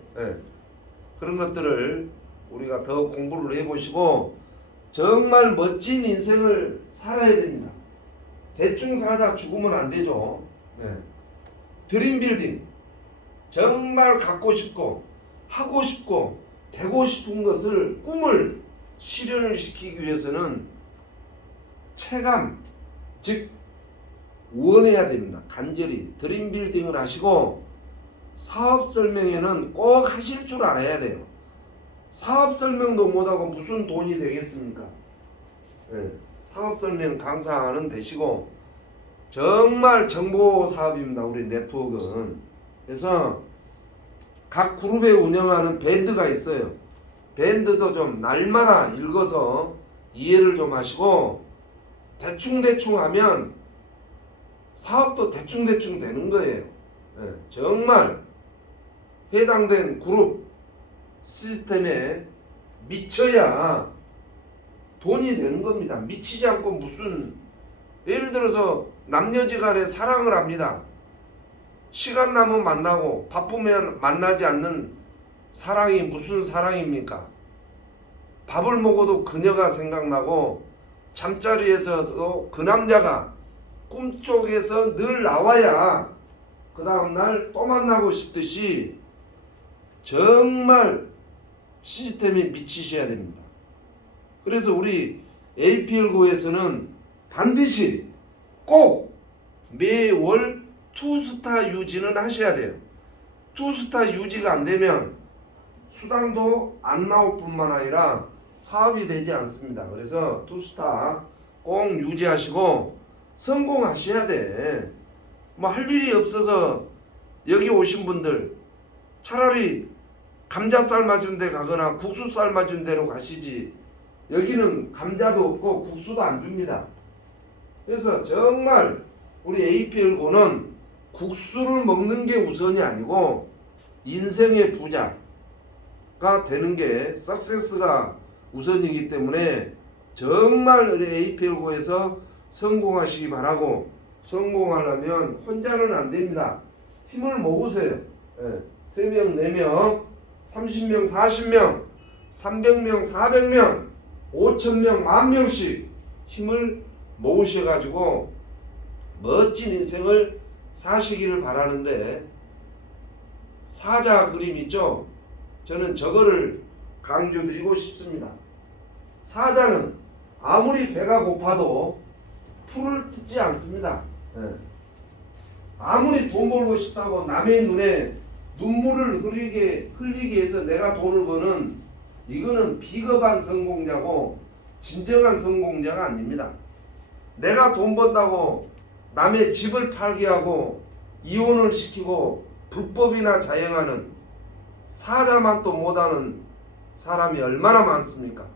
그런 것들을 우리가 더 공부를 해보시고 정말 멋진 인생을 살아야 됩니다. 대충 살다 죽으면 안 되죠. 드림빌딩, 정말 갖고 싶고 하고 싶고 되고 싶은 것을, 꿈을 실현을 시키기 위해서는 체감, 즉 원해야 됩니다. 간절히 드림빌딩을 하시고 사업 설명회는 꼭 하실 줄 알아야 돼요. 사업 설명도 못하고 무슨 돈이 되겠습니까? 사업 설명 강사는 되시고 정말 정보 사업입니다. 우리 네트워크는. 그래서 각 그룹에 운영하는 밴드가 있어요. 밴드도 좀 날마다 읽어서 이해를 좀 하시고 대충 하면 사업도 대충 되는 거예요. 정말 해당된 그룹 시스템에 미쳐야 돈이 되는 겁니다. 미치지 않고 무슨, 예를 들어서 남녀지간에 사랑을 합니다. 시간 나면 만나고 바쁘면 만나지 않는 사랑이 무슨 사랑입니까? 밥을 먹어도 그녀가 생각나고 잠자리에서도 그 남자가 꿈속에서 늘 나와야 그 다음날 또 만나고 싶듯이 정말 시스템에 미치셔야 됩니다. 그래서 우리 APL고에서는 반드시 꼭 매월 투스타 유지는 하셔야 돼요. 투스타 유지가 안 되면 수당도 안 나올 뿐만 아니라 사업이 되지 않습니다. 그래서 투스타 꼭 유지하시고 성공하셔야 돼. 뭐 할 일이 없어서 여기 오신 분들 차라리 감자 삶아준 데 가거나 국수 삶아준 데로 가시지, 여기는 감자도 없고 국수도 안 줍니다. 그래서 정말 우리 APL고는 국수를 먹는 게 우선이 아니고 인생의 부자가 되는 게 석세스가 우선이기 때문에 정말 우리 APL고에서 성공하시기 바라고, 성공하려면 혼자는 안 됩니다. 힘을 모으세요. 3명, 4명, 30명, 40명, 300명, 400명, 5,000명, 10,000명씩 힘을 모으셔가지고 멋진 인생을 사시기를 바라는데, 사자 그림 있죠? 저는 저거를 강조드리고 싶습니다. 사자는 아무리 배가 고파도 풀을 뜯지 않습니다. 아무리 돈 벌고 싶다고 남의 눈에 눈물을 흘리게 해서 내가 돈을 버는, 이거는 비겁한 성공자고 진정한 성공자가 아닙니다. 내가 돈 번다고 남의 집을 팔게 하고 이혼을 시키고 불법이나 자행하는 사자맛도 못하는 사람이 얼마나 많습니까?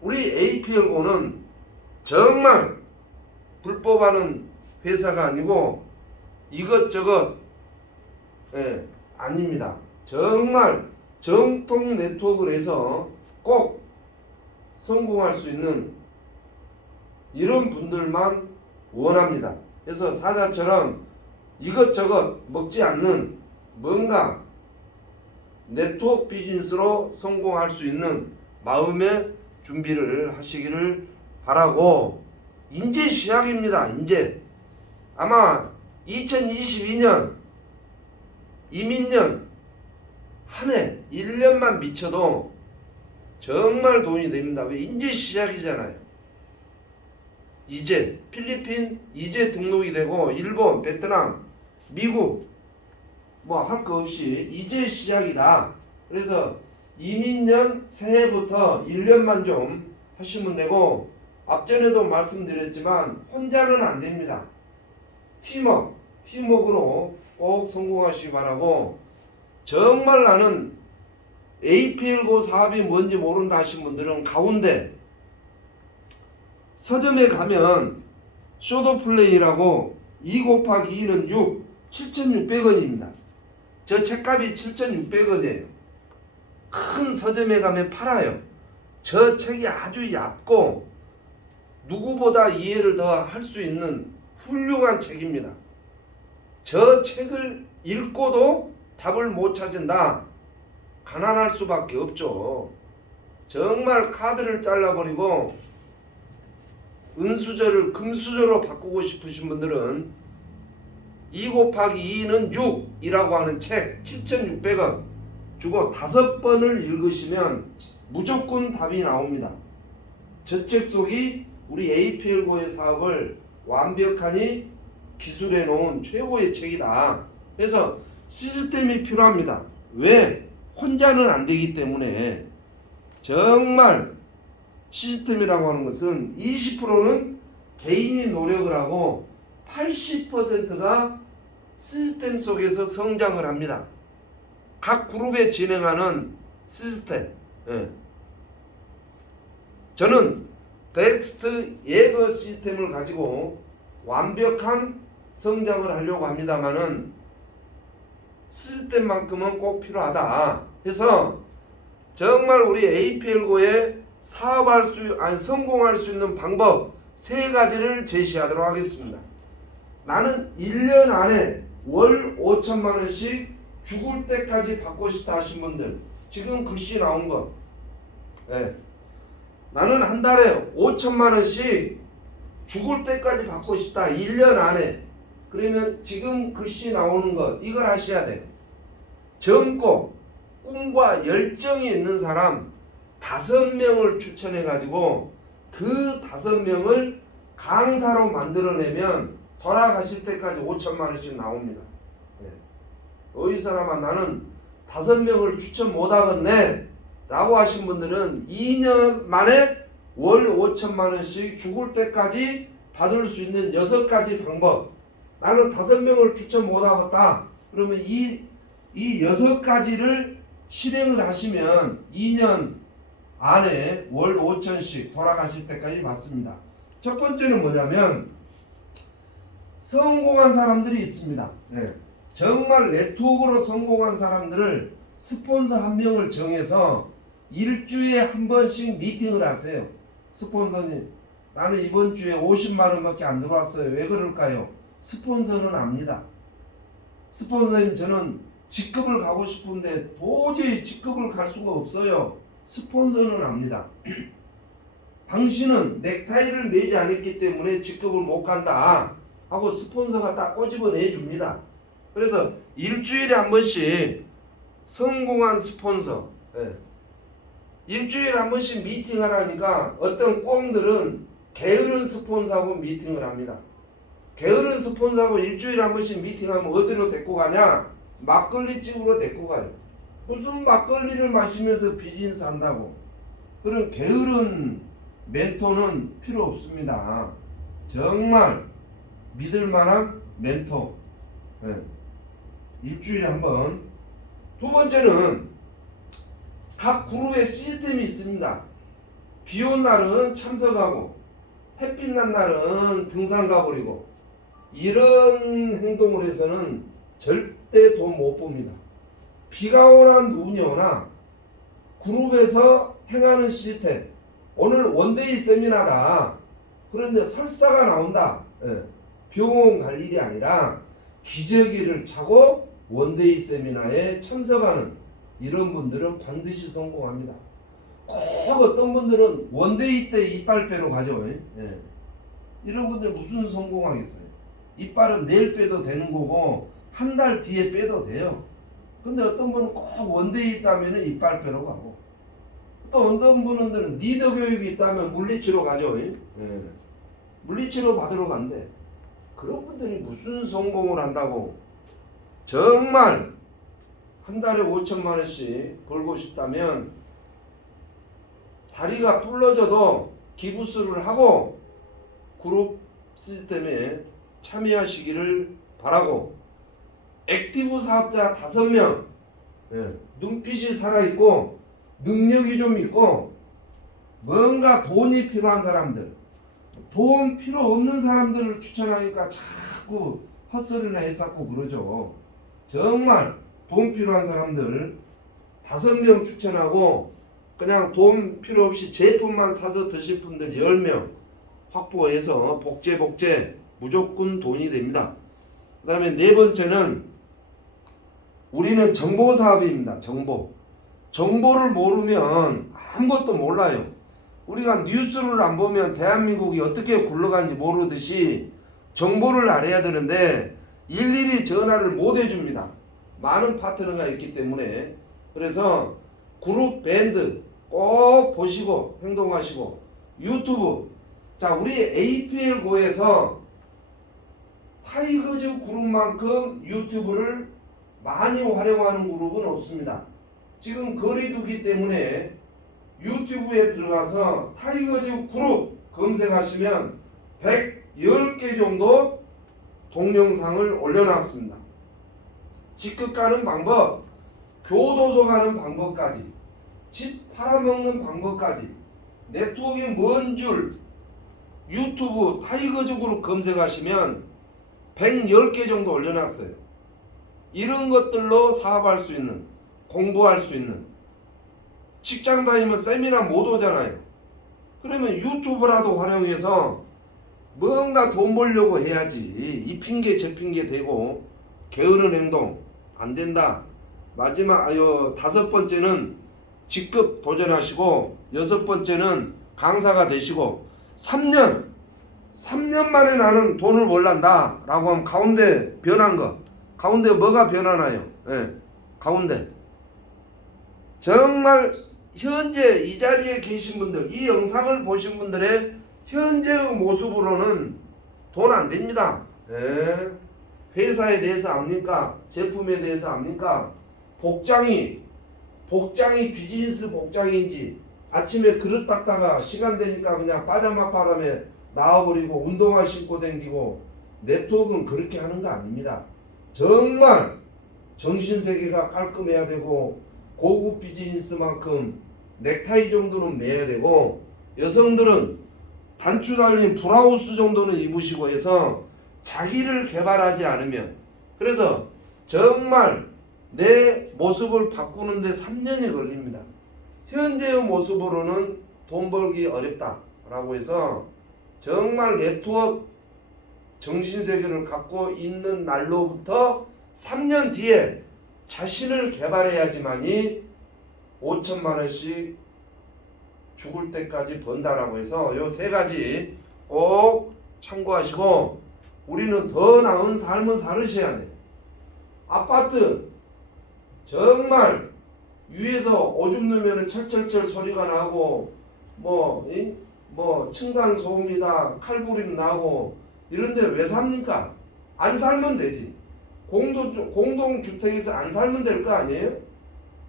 우리 APL고는 정말 불법하는 회사가 아니고 이것저것 아닙니다. 정말 정통 네트워크를 해서 꼭 성공할 수 있는 이런 분들만 원합니다. 그래서 사자처럼 이것저것 먹지 않는 뭔가 네트워크 비즈니스로 성공할 수 있는 마음의 준비를 하시기를 바라고, 이제 시작입니다. 이제 아마 2022년 이민년 한 해 1년만 미쳐도 정말 돈이 됩니다. 왜? 이제 시작이잖아요. 이제 필리핀 이제 등록이 되고 일본, 베트남, 미국 뭐 할 거 없이 이제 시작이다. 그래서 이민년 새해부터 1년만 좀 하시면 되고, 앞전에도 말씀드렸지만 혼자는 안 됩니다. 팀워크로 꼭 성공하시기 바라고, 정말 나는 APL고 사업이 뭔지 모른다 하신 분들은 가운데 서점에 가면 쇼도플레이라고 2 곱하기 2는 6, 7,600원입니다. 저 책값이 7,600원이에요. 큰 서점에 가면 팔아요. 저 책이 아주 얇고 누구보다 이해를 더 할 수 있는 훌륭한 책입니다. 저 책을 읽고도 답을 못 찾은다. 가난할 수밖에 없죠. 정말 카드를 잘라버리고 은수저를 금수저로 바꾸고 싶으신 분들은 2 곱하기 2는 6이라고 하는 책 7,600원 주고 5번을 읽으시면 무조건 답이 나옵니다. 저 책 속이 우리 APL고의 사업을 완벽하니 기술해 놓은 최고의 책이다. 그래서 시스템이 필요합니다. 왜? 혼자는 안 되기 때문에. 정말 시스템이라고 하는 것은 20%는 개인이 노력을 하고 80%가 시스템 속에서 성장을 합니다. 각 그룹에 진행하는 시스템. 저는 넥스트 예거 시스템을 가지고 완벽한 성장을 하려고 합니다만은 시스템만큼은 꼭 필요하다. 그래서 정말 우리 APL고에 성공할 수 있는 방법 3가지를 제시하도록 하겠습니다. 나는 1년 안에 월 5천만 원씩 죽을 때까지 받고 싶다 하신 분들, 지금 글씨 나온 거. 나는 한 달에 5천만 원씩 죽을 때까지 받고 싶다. 1년 안에. 그러면 지금 글씨 나오는 거 이걸 하셔야 돼요. 젊고 꿈과 열정이 있는 사람 5명을 추천해 가지고 그 5명을 강사로 만들어내면 돌아가실 때까지 5천만 원씩 나옵니다. 이 사람아 나는 5명을 추천 못하겠네 라고 하신 분들은 2년 만에 월 5천만 원씩 죽을 때까지 받을 수 있는 6가지 방법. 나는 5명을 추천 못하겠다. 그러면 이 6가지를 실행을 하시면 2년 안에 월 5천씩 돌아가실 때까지 받습니다. 첫 번째는 뭐냐면 성공한 사람들이 있습니다. 정말 네트워크로 성공한 사람들을 스폰서 한 명을 정해서 일주일에 한 번씩 미팅을 하세요. 스폰서님, 나는 이번 주에 50만 원밖에 안 들어왔어요. 왜 그럴까요? 스폰서는 압니다. 스폰서님, 저는 직급을 가고 싶은데 도저히 직급을 갈 수가 없어요. 스폰서는 압니다. 당신은 넥타이를 매지 않았기 때문에 직급을 못 간다 하고 스폰서가 딱 꼬집어내 줍니다. 그래서 일주일에 한 번씩 성공한 스폰서, 일주일에 한 번씩 미팅을 하니까 어떤 꽁들은 게으른 스폰서하고 미팅을 합니다. 게으른 스폰서하고 일주일에 한 번씩 미팅하면 어디로 데리고 가냐? 막걸리 집으로 데리고 가요. 무슨 막걸리를 마시면서 비즈니스 한다고. 그런 게으른 멘토는 필요 없습니다. 정말 믿을만한 멘토. 일주일에 한 번. 두 번째는 각 그룹에 시스템이 있습니다. 비 온 날은 참석하고 햇빛 난 날은 등산 가버리고 이런 행동을 해서는 절대 돈 못 봅니다. 비가 오나 눈이 오나 그룹에서 행하는 시스템, 오늘 원데이 세미나다. 그런데 설사가 나온다. 예. 병원 갈 일이 아니라 기저귀를 차고 원데이 세미나에 참석하는 이런 분들은 반드시 성공합니다. 꼭 어떤 분들은 원데이 때 이빨 빼러 가죠. 예. 이런 분들 무슨 성공하겠어요? 이빨은 내일 빼도 되는 거고 한 달 뒤에 빼도 돼요. 근데 어떤 분은 꼭 원데이 있다면 이빨 빼러 가고 또 어떤 분들은 리더 교육이 있다면 물리치료 가죠. 예. 물리치료 받으러 간대. 그런 분들이 무슨 성공을 한다고. 정말 한 달에 5천만 원씩 벌고 싶다면 다리가 부러져도 기부스를 하고 그룹 시스템에 참여하시기를 바라고. 액티브 사업자 5명, 눈빛이 살아있고 능력이 좀 있고 뭔가 돈이 필요한 사람들, 돈 필요 없는 사람들을 추천하니까 자꾸 헛소리나 해쌌고 그러죠. 정말 돈 필요한 사람들 5명 추천하고 그냥 돈 필요 없이 제품만 사서 드실 분들 10명 확보해서 복제 무조건 돈이 됩니다. 그 다음에 네 번째는 우리는 정보 사업입니다. 정보를 모르면 아무것도 몰라요. 우리가 뉴스를 안 보면 대한민국이 어떻게 굴러가는지 모르듯이 정보를 알아야 되는데 일일이 전화를 못 해줍니다. 많은 파트너가 있기 때문에. 그래서 그룹 밴드 꼭 보시고 행동하시고 유튜브. 자, 우리 APL고에서 타이거즈 그룹만큼 유튜브를 많이 활용하는 그룹은 없습니다. 지금 거리두기 때문에 유튜브에 들어가서 타이거즈 그룹 검색하시면 110개 정도 동영상을 올려놨습니다. 직급 가는 방법, 교도소 가는 방법까지, 집 팔아먹는 방법까지, 네트워크에 뭔 줄 유튜브 타이거즈 그룹 검색하시면 110개 정도 올려놨어요. 이런 것들로 사업할 수 있는, 공부할 수 있는. 직장 다니면 세미나 못 오잖아요. 그러면 유튜브라도 활용해서 뭔가 돈 벌려고 해야지. 이 핑계 저 핑계 대고 게으른 행동 안 된다. 마지막 5번째는 직급 도전하시고 6번째는 강사가 되시고 3년 만에 나는 돈을 벌란다 라고 하면 가운데 변한 거, 가운데 뭐가 변하나요? 가운데 정말 현재 이 자리에 계신 분들, 이 영상을 보신 분들의 현재의 모습으로는 돈 안 됩니다. 회사에 대해서 압니까? 제품에 대해서 압니까? 복장이 비즈니스 복장인지 아침에 그릇 닦다가 시간 되니까 그냥 파자마 바람에 나와버리고 운동화 신고 댕기고. 네트워크는 그렇게 하는 거 아닙니다. 정말 정신세계가 깔끔해야 되고 고급 비즈니스만큼 넥타이 정도는 매야 되고 여성들은 단추 달린 브라우스 정도는 입으시고 해서 자기를 개발하지 않으면. 그래서 정말 내 모습을 바꾸는데 3년이 걸립니다. 현재의 모습으로는 돈 벌기 어렵다라고 해서 정말 네트워크 정신세계를 갖고 있는 날로부터 3년 뒤에 자신을 개발해야지만이 5천만 원씩 죽을 때까지 번다라고 해서 요 3가지 꼭 참고하시고 우리는 더 나은 삶을 살으셔야 돼요. 아파트 정말 위에서 오줌 누면은 철철철 소리가 나고 뭐 층간 소음이다 칼부림 나고 이런데 왜 삽니까? 안 살면 되지. 공동주택에서 안 살면 될 거 아니에요?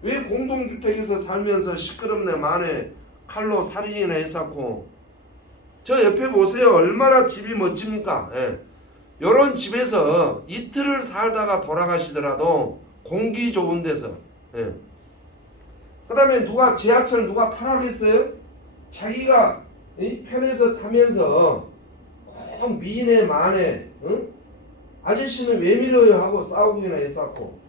왜 공동주택에서 살면서 시끄럽네 마네 칼로 살인이나 했었고. 저 옆에 보세요. 얼마나 집이 멋집니까? 요런 집에서 이틀을 살다가 돌아가시더라도 공기 좋은 데서. 그 다음에 누가 지하철 누가 타라겠어요? 자기가 이 편에서 타면서 꼭 미네 마네, 응? 아저씨는 왜 밀어요 하고 싸우기나 했었고,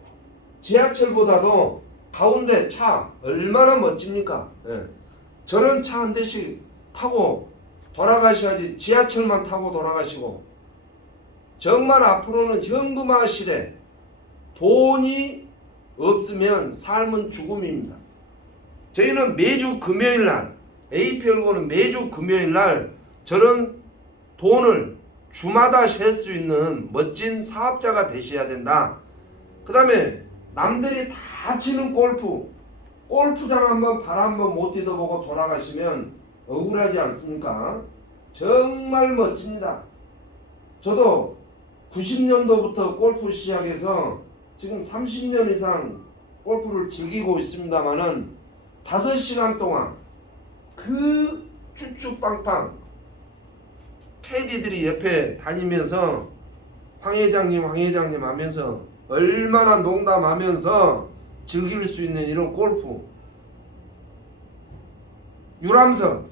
지하철보다도 가운데 차 얼마나 멋집니까? 예. 저런 차 한 대씩 타고 돌아가셔야지 지하철만 타고 돌아가시고. 정말 앞으로는 현금화 시대, 돈이 없으면 삶은 죽음입니다. 저희는 매주 금요일날, APL고는 매주 금요일날 저런 돈을 주마다 셀 수 있는 멋진 사업자가 되셔야 된다. 그 다음에 남들이 다 치는 골프장 한번 발 한번 못 뛰어보고 돌아가시면 억울하지 않습니까? 정말 멋집니다. 저도 90년도부터 골프 시작해서 지금 30년 이상 골프를 즐기고 있습니다만은 5시간 동안 그 쭉쭉빵빵 캐디들이 옆에 다니면서 황 회장님 하면서 얼마나 농담하면서 즐길 수 있는 이런 골프. 유람선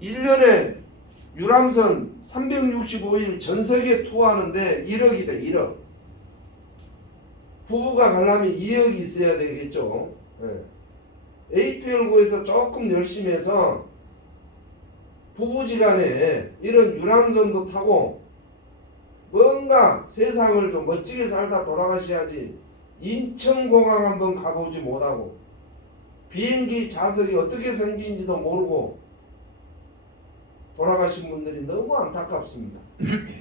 1년에 유람선 365일 전세계 투어하는데 1억이 돼. 1억. 부부가 가려면 2억이 있어야 되겠죠. APL고에서 조금 열심히 해서 부부지간에 이런 유람선도 타고 뭔가 세상을 좀 멋지게 살다 돌아가셔야지. 인천공항 한번 가보지 못하고 비행기 좌석이 어떻게 생긴지도 모르고 돌아가신 분들이 너무 안타깝습니다.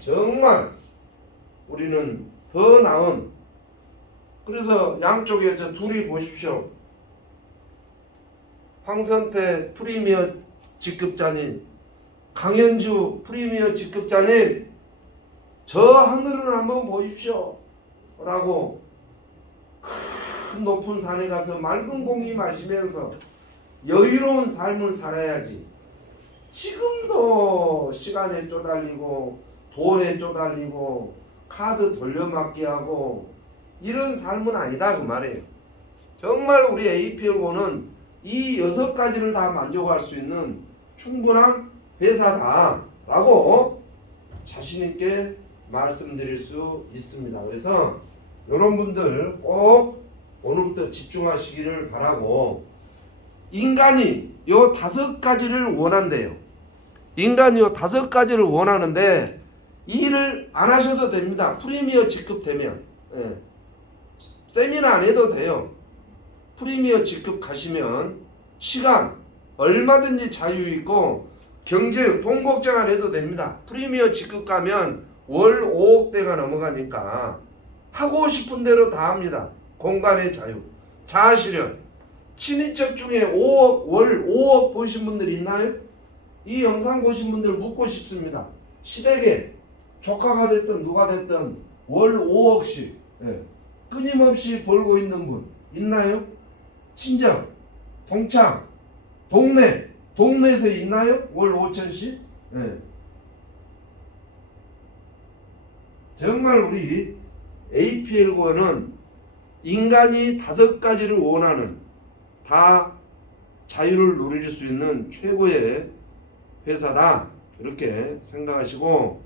정말 우리는 더 나은, 그래서 양쪽에 저 둘이 보십시오. 황선태 프리미어 직급자님, 강현주 프리미어 직급자님, 저 하늘을 한번 보십시오 라고 큰 높은 산에 가서 맑은 공기 마시면서 여유로운 삶을 살아야지. 지금도 시간에 쪼달리고 돈에 쪼달리고 카드 돌려막기 하고 이런 삶은 아니다 그 말이에요. 정말 우리 APL고는 이 6가지를 다 만족할 수 있는 충분한 회사다 라고 자신있게 말씀드릴 수 있습니다. 그래서 이런 분들 꼭 오늘부터 집중하시기를 바라고, 인간이 요 5가지를 원한대요. 인간이 요 5가지를 원하는데 일을 안 하셔도 됩니다. 프리미어 직급 되면. 세미나 안 해도 돼요. 프리미어 직급 가시면 시간 얼마든지 자유 있고 경제 돈 걱정 안 해도 됩니다. 프리미어 직급 가면 월 5억대가 넘어가니까 하고 싶은 대로 다 합니다. 공간의 자유, 자아실현. 친인척 중에 5억, 월 5억 보신 분들 있나요? 이 영상 보신 분들 묻고 싶습니다. 시댁에 조카가 됐든 누가 됐든 월 5억씩 끊임없이 벌고 있는 분 있나요? 친정, 동창, 동네에서 있나요? 월 5천씩? 정말 우리 APL고는 인간이 5가지를 원하는, 다 자유를 누릴 수 있는 최고의 회사다 이렇게 생각하시고,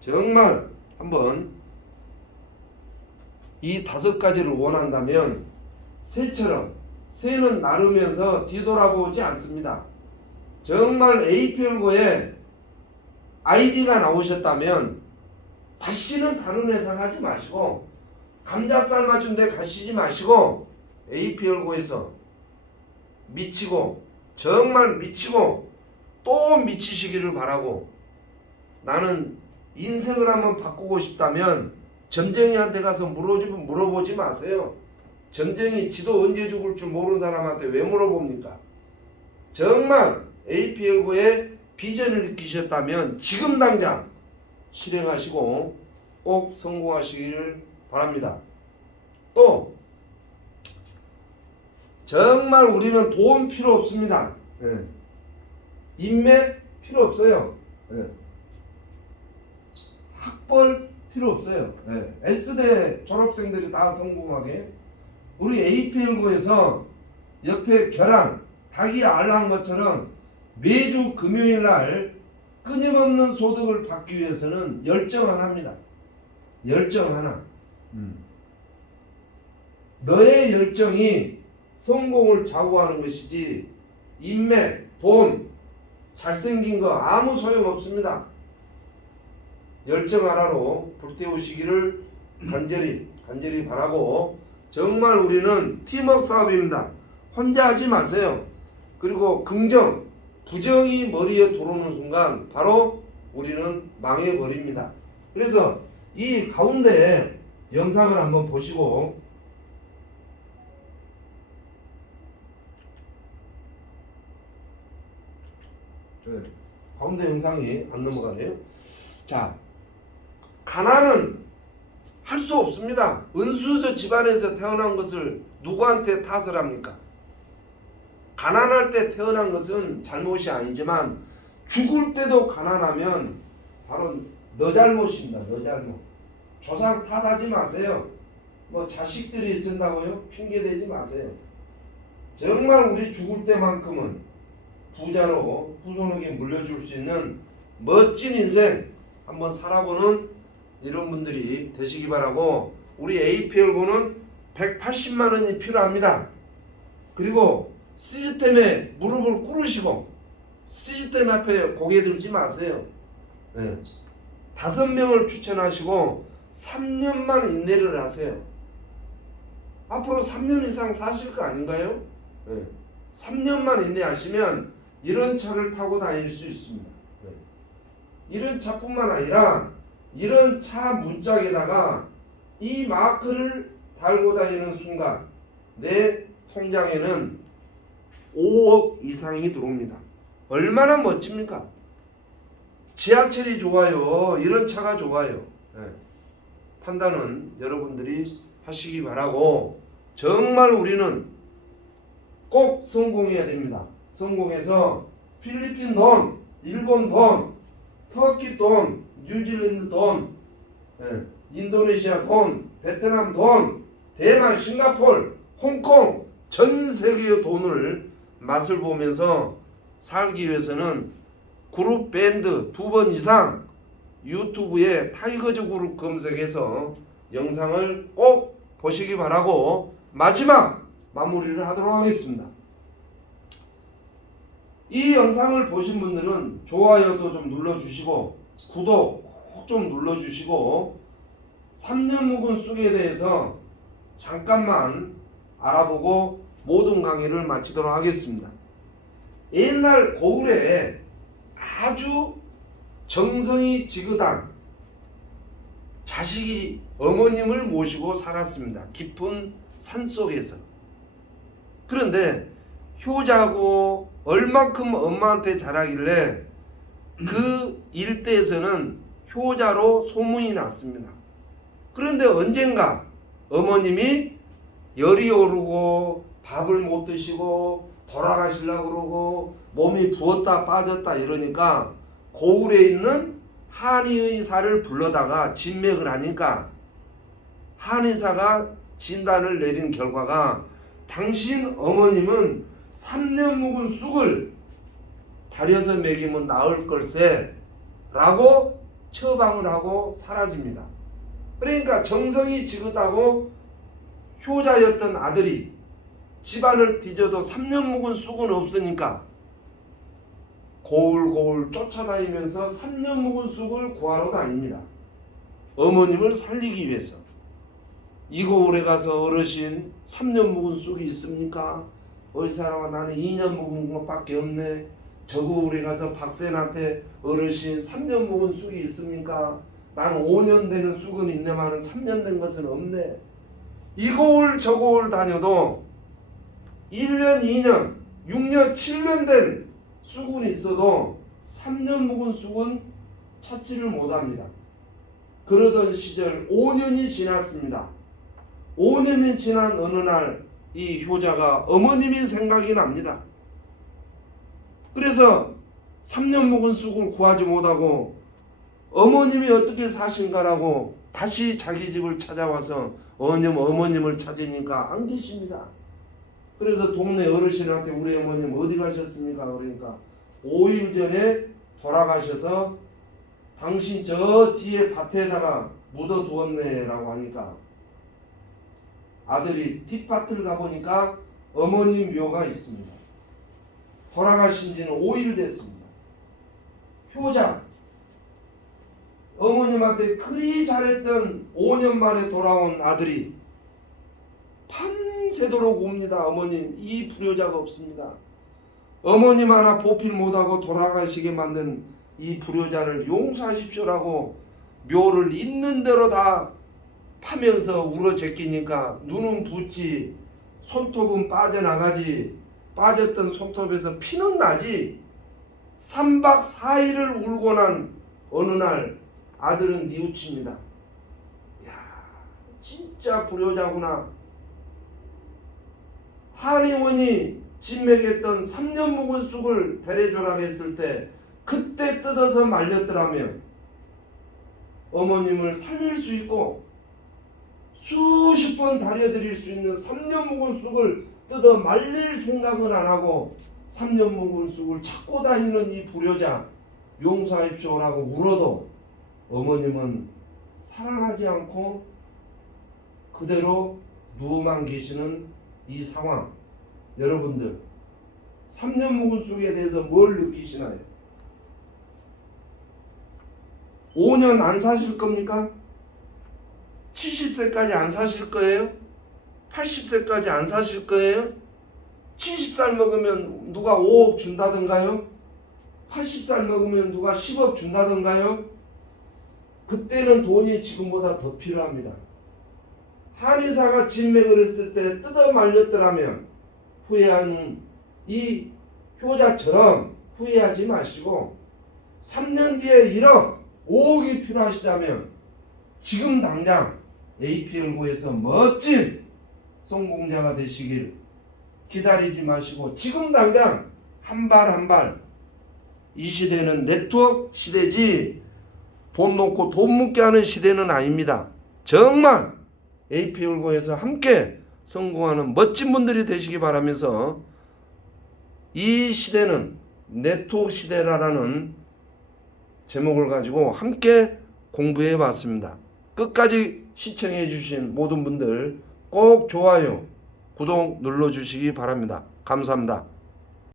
정말 한번 이 5가지를 원한다면 새처럼, 새는 나르면서 뒤돌아보지 않습니다. 정말 APL고에 아이디가 나오셨다면 다시는 다른 회사 가지 마시고 감자쌀 맞춘 데 가시지 마시고 APL고에서 미치고, 정말 미치고 또 미치시기를 바라고, 나는 인생을 한번 바꾸고 싶다면 점쟁이한테 가서 물어보지 마세요. 점쟁이 지도 언제 죽을 줄 모르는 사람한테 왜 물어봅니까? 정말 APL고에 비전을 느끼셨다면 지금 당장 실행하시고 꼭 성공하시기를 바랍니다. 또 정말 우리는 돈 필요 없습니다. 인맥 필요 없어요. 학벌 필요 없어요. S대 졸업생들이 다 성공하게. 우리 APL고에서 옆에 계란, 닭이 알라한 것처럼 매주 금요일 날 끊임없는 소득을 받기 위해서는 열정 하나입니다. 열정 하나. 너의 열정이 성공을 좌우하는 것이지 인맥, 돈, 잘생긴 거 아무 소용 없습니다. 열정 하나로 불태우시기를 간절히 바라고, 정말 우리는 팀워크 사업입니다. 혼자 하지 마세요. 그리고 긍정, 부정이 머리에 들어오는 순간 바로 우리는 망해버립니다. 그래서 이 가운데 영상을 한번 보시고, 가운데 영상이 안 넘어가네요. 자, 가난은 할 수 없습니다. 은수저 집안에서 태어난 것을 누구한테 탓을 합니까? 가난할 때 태어난 것은 잘못이 아니지만 죽을 때도 가난하면 바로 너 잘못입니다. 너 잘못. 조상 탓하지 마세요. 뭐 자식들이 어쩐다고요? 핑계대지 마세요. 정말 우리 죽을 때만큼은 부자로 후손에게 물려줄 수 있는 멋진 인생 한번 살아보는 이런 분들이 되시기 바라고, 우리 APL고는 180만 원이 필요합니다. 그리고 시스템에 무릎을 꿇으시고 시스템 앞에 고개 들지 마세요. 5명을 추천하시고 3년만 인내를 하세요. 앞으로 3년 이상 사실 거 아닌가요? 3년만 인내하시면 이런 차를 타고 다닐 수 있습니다. 이런 차뿐만 아니라 이런 차 문짝에다가 이 마크를 달고 다니는 순간 내 통장에는 5억 이상이 들어옵니다. 얼마나 멋집니까? 지하철이 좋아요. 이런 차가 좋아요. 판단은 여러분들이 하시기 바라고, 정말 우리는 꼭 성공해야 됩니다. 성공해서 필리핀 돈, 일본 돈, 터키 돈, 뉴질랜드 돈, 인도네시아 돈, 베트남 돈, 대만, 싱가포르, 홍콩, 전 세계의 돈을 맛을 보면서 살기 위해서는 그룹 밴드 2번 이상 유튜브에 타이거즈 그룹 검색해서 영상을 꼭 보시기 바라고, 마지막 마무리를 하도록 하겠습니다. 이 영상을 보신 분들은 좋아요도 좀 눌러주시고 구독 꼭 좀 눌러주시고 3년 묵은 쑥에 대해서 잠깐만 알아보고 모든 강의를 마치도록 하겠습니다. 옛날 고을에 아주 정성이 지긋한 자식이 어머님을 모시고 살았습니다. 깊은 산속에서. 그런데 효자고 얼만큼 엄마한테 잘하길래 그 일대에서는 효자로 소문이 났습니다. 그런데 언젠가 어머님이 열이 오르고 밥을 못 드시고 돌아가시려고 그러고 몸이 부었다 빠졌다 이러니까 고을에 있는 한의사를 불러다가 진맥을 하니까 한의사가 진단을 내린 결과가 당신 어머님은 3년 묵은 쑥을 달여서 먹이면 나을 걸세 라고 처방을 하고 사라집니다. 그러니까 정성이 지긋하고 효자였던 아들이 집안을 뒤져도 3년 묵은 쑥은 없으니까 고울고울 쫓아다니면서 3년 묵은 쑥을 구하러 다닙니다. 어머님을 살리기 위해서. 이 고을에 가서 어르신 3년 묵은 쑥이 있습니까? 어이 사람아, 나는 2년 묵은 것밖에 없네. 저 고을에 가서 박센한테 어르신 3년 묵은 쑥이 있습니까? 나는 5년 되는 쑥은 있네만은 3년 된 것은 없네. 이 고을 저 고을 다녀도 1년, 2년, 6년, 7년 된 쑥은 있어도 3년 묵은 쑥은 찾지를 못합니다. 그러던 시절 5년이 지났습니다. 5년이 지난 어느 날 이 효자가 어머님이 생각이 납니다. 그래서 3년 묵은 쑥을 구하지 못하고 어머님이 어떻게 사신가라고 다시 자기 집을 찾아와서 어머님을 찾으니까 안 계십니다. 그래서 동네 어르신한테 우리 어머님 어디 가셨습니까? 그러니까 5일 전에 돌아가셔서 당신 저 뒤에 밭에다가 묻어두었네 라고 하니까 아들이 뒷밭을 가보니까 어머님 묘가 있습니다. 돌아가신 지는 5일 됐습니다. 효자, 어머님한테 그리 잘했던 5년 만에 돌아온 아들이 밤새도록 옵니다. 어머님, 이 불효자가 없습니다. 어머님 하나 보필 못하고 돌아가시게 만든 이 불효자를 용서하십시오라고 묘를 있는 대로 다 파면서 울어 제끼니까 눈은 붓지, 손톱은 빠져나가지, 빠졌던 손톱에서 피는 나지. 3박 4일을 울고 난 어느 날 아들은 뉘우칩니다. 야, 진짜 불효자구나. 한의원이 진맥했던 3년 묵은 쑥을 데려주라 했을 때 그때 뜯어서 말렸더라면 어머님을 살릴 수 있고 수십 번 다려드릴 수 있는 3년 묵은 쑥을 뜯어 말릴 생각은 안 하고 3년 묵은 쑥을 찾고 다니는 이 불효자 용서하십시오라고 울어도 어머님은 살아나지 않고 그대로 누워만 계시는 이 상황. 여러분들 3년 묵은 쑥에 대해서 뭘 느끼시나요? 5년 안 사실 겁니까? 70세까지 안 사실 거예요? 80세까지 안 사실 거예요? 70살 먹으면 누가 5억 준다던가요? 80살 먹으면 누가 10억 준다던가요? 그때는 돈이 지금보다 더 필요합니다. 한의사가 진맥을 했을 때 뜯어 말렸더라면 후회하는 이 효자처럼 후회하지 마시고 3년 뒤에 1억, 5억이 필요하시다면 지금 당장 APL고에서 멋진 성공자가 되시길 기다리지 마시고 지금 당장 한 발 한 발. 이 시대는 네트워크 시대지 돈 놓고 돈 묻게 하는 시대는 아닙니다. 정말 APL고에서 함께 성공하는 멋진 분들이 되시기 바라면서 이 시대는 네트워크 시대라는 제목을 가지고 함께 공부해 봤습니다. 끝까지 시청해 주신 모든 분들 꼭 좋아요, 구독 눌러 주시기 바랍니다. 감사합니다.